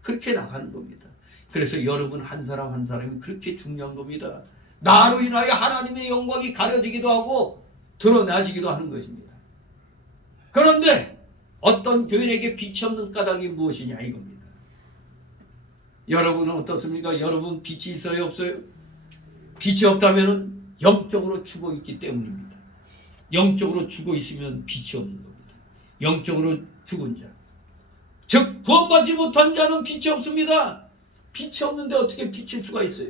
그렇게 나가는 겁니다. 그래서 여러분 한 사람 한 사람이 그렇게 중요한 겁니다. 나로 인하여 하나님의 영광이 가려지기도 하고 드러나지기도 하는 것입니다. 그런데 어떤 교인에게 빛이 없는 까닭이 무엇이냐 이겁니다. 여러분은 어떻습니까? 여러분 빛이 있어요, 없어요? 빛이 없다면 영적으로 죽어 있기 때문입니다. 영적으로 죽어 있으면 빛이 없는 겁니다. 영적으로 죽은 자, 즉 구원받지 못한 자는 빛이 없습니다. 빛이 없는데 어떻게 비칠 수가 있어요?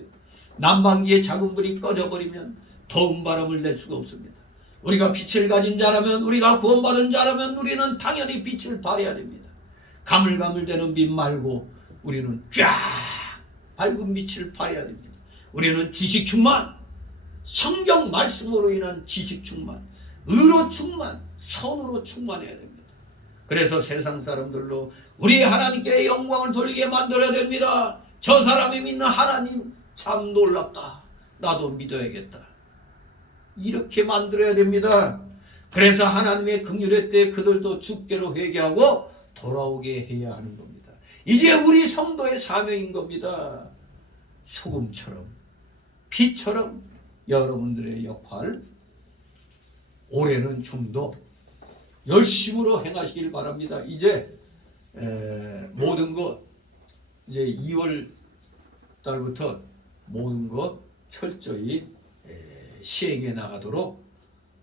난방기의 작은 불이 꺼져버리면 더운 바람을 낼 수가 없습니다. 우리가 빛을 가진 자라면, 우리가 구원받은 자라면 우리는 당연히 빛을 발해야 됩니다. 가물가물대는 빛 말고 우리는 쫙 밝은 빛을 발해야 됩니다. 우리는 지식 충만, 성경 말씀으로 인한 지식 충만, 의로 충만, 선으로 충만해야 됩니다. 그래서 세상 사람들로 우리 하나님께 영광을 돌리게 만들어야 됩니다. 저 사람이 믿는 하나님 참 놀랍다, 나도 믿어야겠다, 이렇게 만들어야 됩니다. 그래서 하나님의 긍휼의 때에 그들도 주께로 회개하고 돌아오게 해야 하는 겁니다. 이게 우리 성도의 사명인 겁니다. 소금처럼, 빛처럼 여러분들의 역할 올해는 좀 더 열심으로 행하시길 바랍니다. 이제 모든 것 이제 2월 달부터 모든 것 철저히 시행해 나가도록,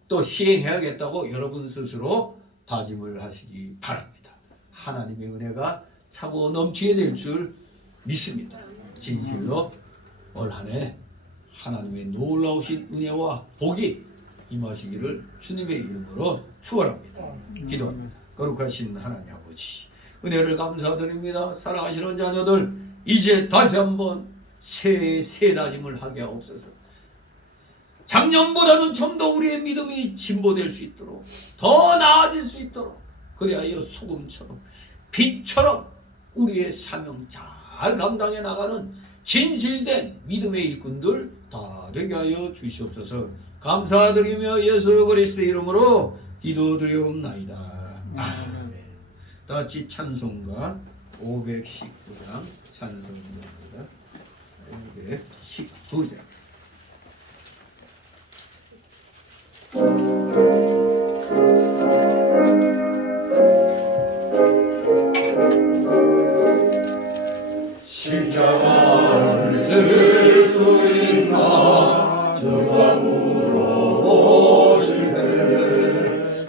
또 시행해야겠다고 여러분 스스로 다짐을 하시기 바랍니다. 하나님의 은혜가 차고 넘치게 될 줄 믿습니다. 진실로 올 한 해 하나님의 놀라우신 은혜와 복이 임하시기를 주님의 이름으로 축원합니다. 기도합니다. 거룩하신 하나님 아버지, 은혜를 감사드립니다. 사랑하시는 자녀들, 이제 다시 한번 새 다짐을 하게 하옵소서. 작년보다는 좀 더 우리의 믿음이 진보될 수 있도록, 더 나아질 수 있도록, 그리하여 소금처럼 빛처럼 우리의 사명 잘 감당해 나가는 진실된 믿음의 일꾼들 다 되게 하여 주시옵소서. 감사드리며 예수 그리스도의 이름으로 기도드려옵나이다. 아멘. 다 같이 찬송가 519장 찬송가입니다. 519장. 십자가를 질 수 있나 주가 물어보실 때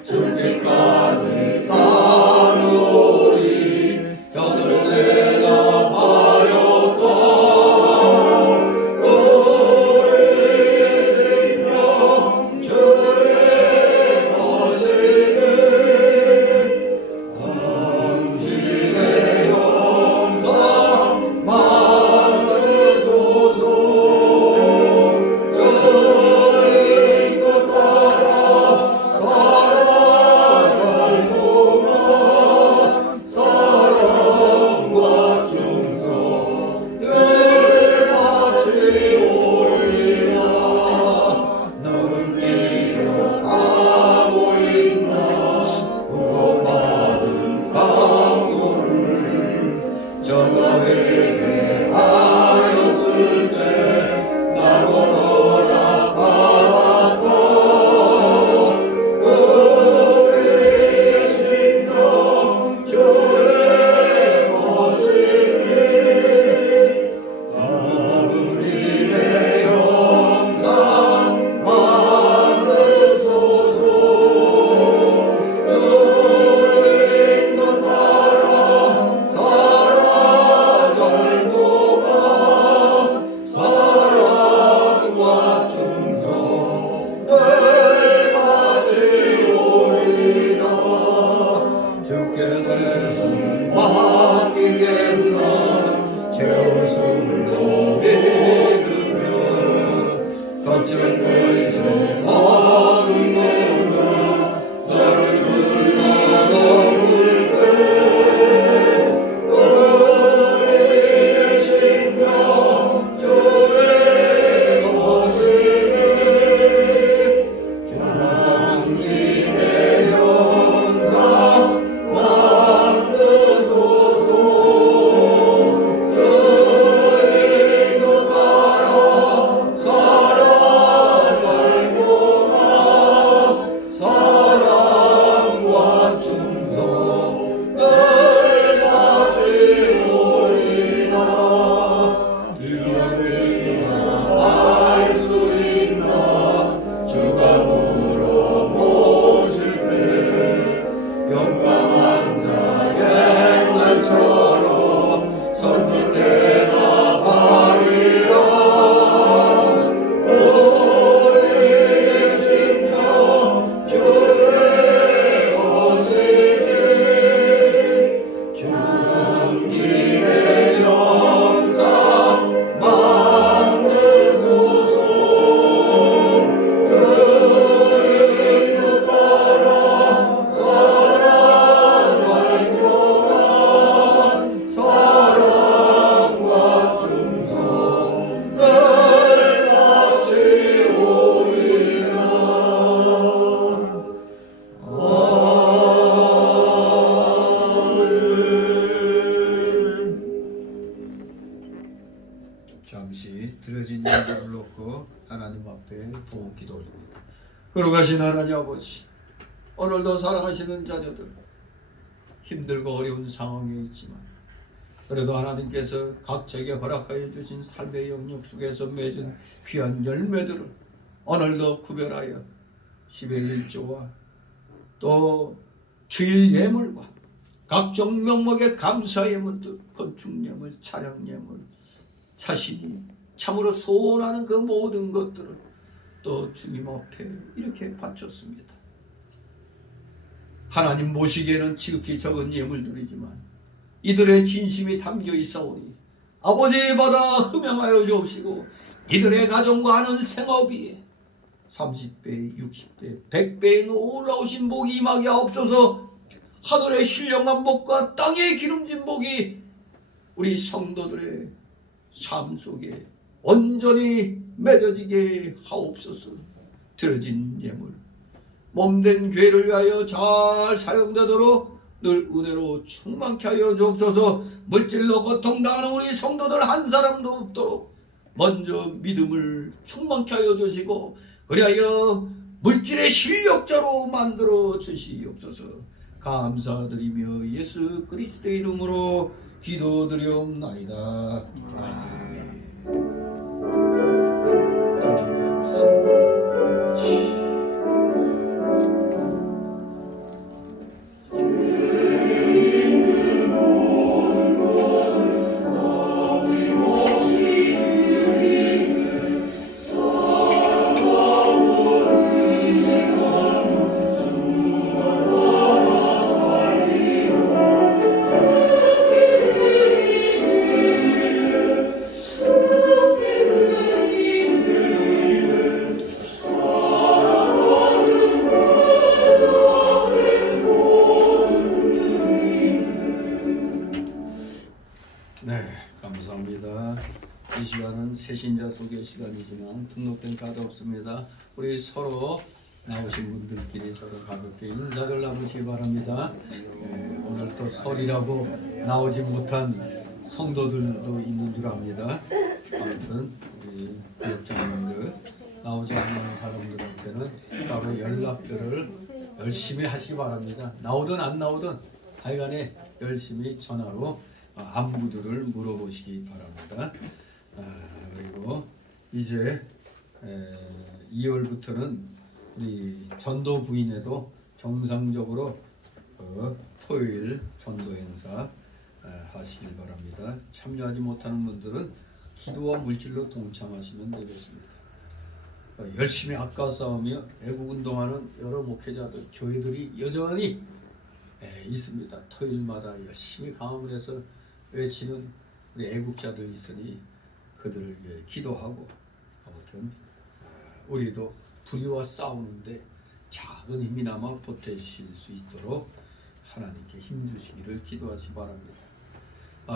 죽기까지 따르오리 저들을 대답하였다 우리 생명 주의 것이니 당신의 영상 받으소서 주의 것 따라 살아갈 동안 사랑과 충성 늘 바치오리다 너는 기억하고 있나 구원받은 강도를 전하에게 하였을 때 나보다 받았다 우리의 심령 주의 것이니 당신의 영상 만드소서 주의 것 따라 살아갈 동안 사랑과 충성 늘 바치오리다 주께 내 손 맡기겠나 죄없음도 믿으며 걱정을 제하는 거나 나를 불러놓을 때 우리의 심령 주의 것이니 당신의 영상 만드소서 주의 것 따라 살아갈 동안 사랑과 충성 늘 바치오리다 이러리라 할 수 있나 주가 물어보실 때 용감한 자 옛날처럼 선뜻 대답하리라 우리의 심령 주의 것이니 당신의 영상 만드소서 주의 것 따라 살아갈 동안 사랑과 충성 늘 바치오리라 잠시 들어진 예물을 놓고 하나님 앞에 부흥 기도 올립니다. 걸어가신 하나님 아버지, 오늘도 사랑하시는 자녀들 힘들고 어려운 상황에 있지만 그래도 하나님께서 각자에게 허락하여 주신 삶의 영역 속에서 맺은 귀한 열매들을 오늘도 구별하여 10의 1조와 또 주일 예물과 각종 명목의 감사 예물들, 건축 예물, 차량 예물, 자신이 참으로 소원하는 그 모든 것들을 또 주님 앞에 이렇게 바쳤습니다. 하나님 보시기에는 지극히 적은 예물들이지만 이들의 진심이 담겨 있사오니 아버지 받아 흠양하여 주옵시고 이들의 가정과 하는 생업이 30배, 60배, 100배의 놀라우신 복이 임하게 하옵소서. 하늘의 신령한 복과 땅의 기름진 복이 우리 성도들의 삶 속에 온전히 맺어지게 하옵소서. 들어진 예물 몸된 교회를 위하여 잘 사용되도록 늘 은혜로 충만케 하여 주옵소서. 물질로 고통당하는 우리 성도들 한 사람도 없도록 먼저 믿음을 충만케 하여 주시고 그리하여 물질의 실력자로 만들어 주시옵소서. 감사드리며 예수 그리스도의 이름으로 기도드리옵나이다. 아멘. 네, 감사합니다. 이 시간은 새신자 소개 시간이지만 등록된 카드 없습니다. 우리 서로 나오신 분들끼리 서로 가볍게 인사를 나누시기 바랍니다. 오늘 또 설이라고 나오지 못한 성도들도 있는 줄 압니다. 아무튼 우리 구역장님들 나오지 않는 사람들한테는 따로 연락들을 열심히 하시기 바랍니다. 나오든 안 나오든 하여간에 열심히 전화로 안부들을 물어보시기 바랍니다. 그리고 이제 2월부터는 우리 전도 부인회도 정상적으로 토요일 전도 행사 하시길 바랍니다. 참여하지 못하는 분들은 기도와 물질로 동참하시면 되겠습니다. 열심히 아까 싸우며 애국운동하는 여러 목회자들, 교회들이 여전히 있습니다. 토요일마다 열심히 강함을 해서 외치는 우리 애국자들 있으니 그들을 위해 기도하고 아무튼 우리도 불의와 싸우는데 작은 힘이나마 보태실 수 있도록 하나님께 힘주시기를 기도하시 바랍니다.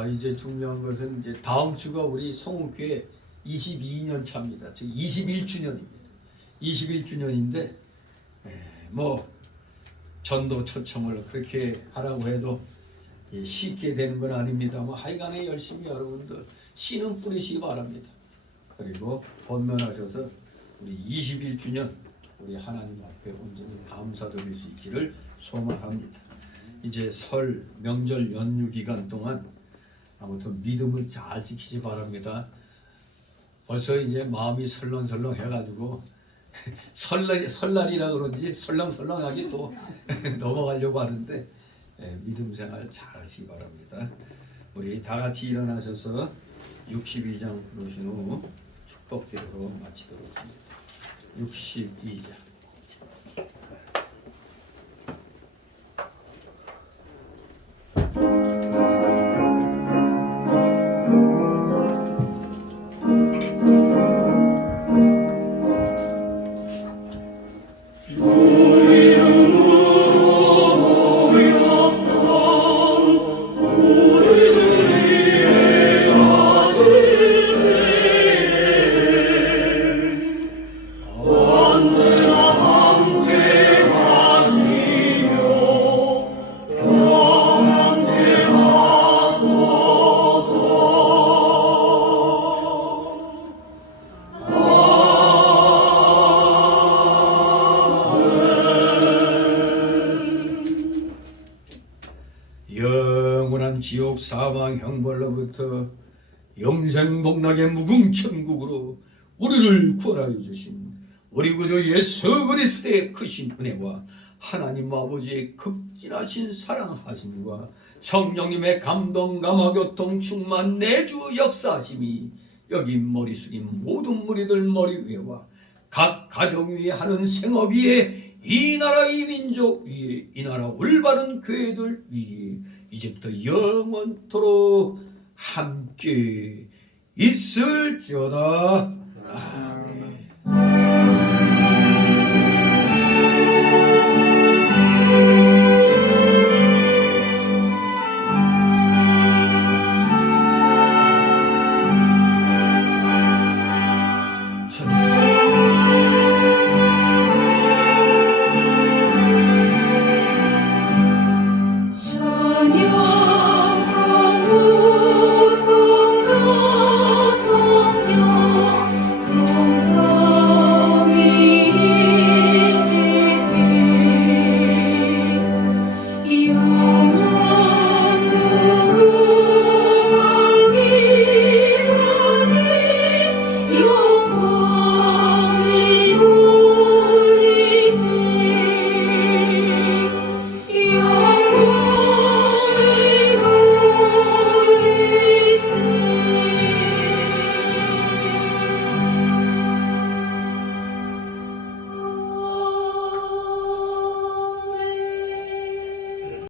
이제 중요한 것은 이제 다음 주가 우리 성훈교회 22년 차입니다. 즉 21주년입니다. 21주년인데 뭐 전도 초청을 그렇게 하라고 해도 쉽게 되는 건 아닙니다만 하여간에 열심히 여러분들 씨는 뿌리시기 바랍니다. 그리고 번면하셔서 우리 21주년 우리 하나님 앞에 온전히 감사드릴 수 있기를 소망합니다. 이제 설 명절 연휴 기간 동안 아무튼 믿음을 잘 지키시 바랍니다. 벌써 이제 마음이 설렁설렁 해가지고 설날이라 그런지 설렁설렁하게 또 넘어가려고 하는데 믿음 생활 잘 하시기 바랍니다. 우리 다 같이 일어나셔서 62장 부르신 후 축복기도로 마치도록 하겠습니다. 62장. 영원한 지옥 사망 형벌로부터 영생 복락의 무궁천국으로 우리를 구원하여 주신 우리 구주 예수 그리스도의 크신 은혜와 하나님 아버지의 극진하신 사랑하심과 성령님의 감동 감화교통 충만 내주 역사하심이 여기 머리 숙인 모든 무리들 머리 위에와 각 가정 위에 하는 생업 위에 이 나라 이 민족 위에 이 나라 올바른 교회들 위에 이제부터 영원토록 함께 있을지어다.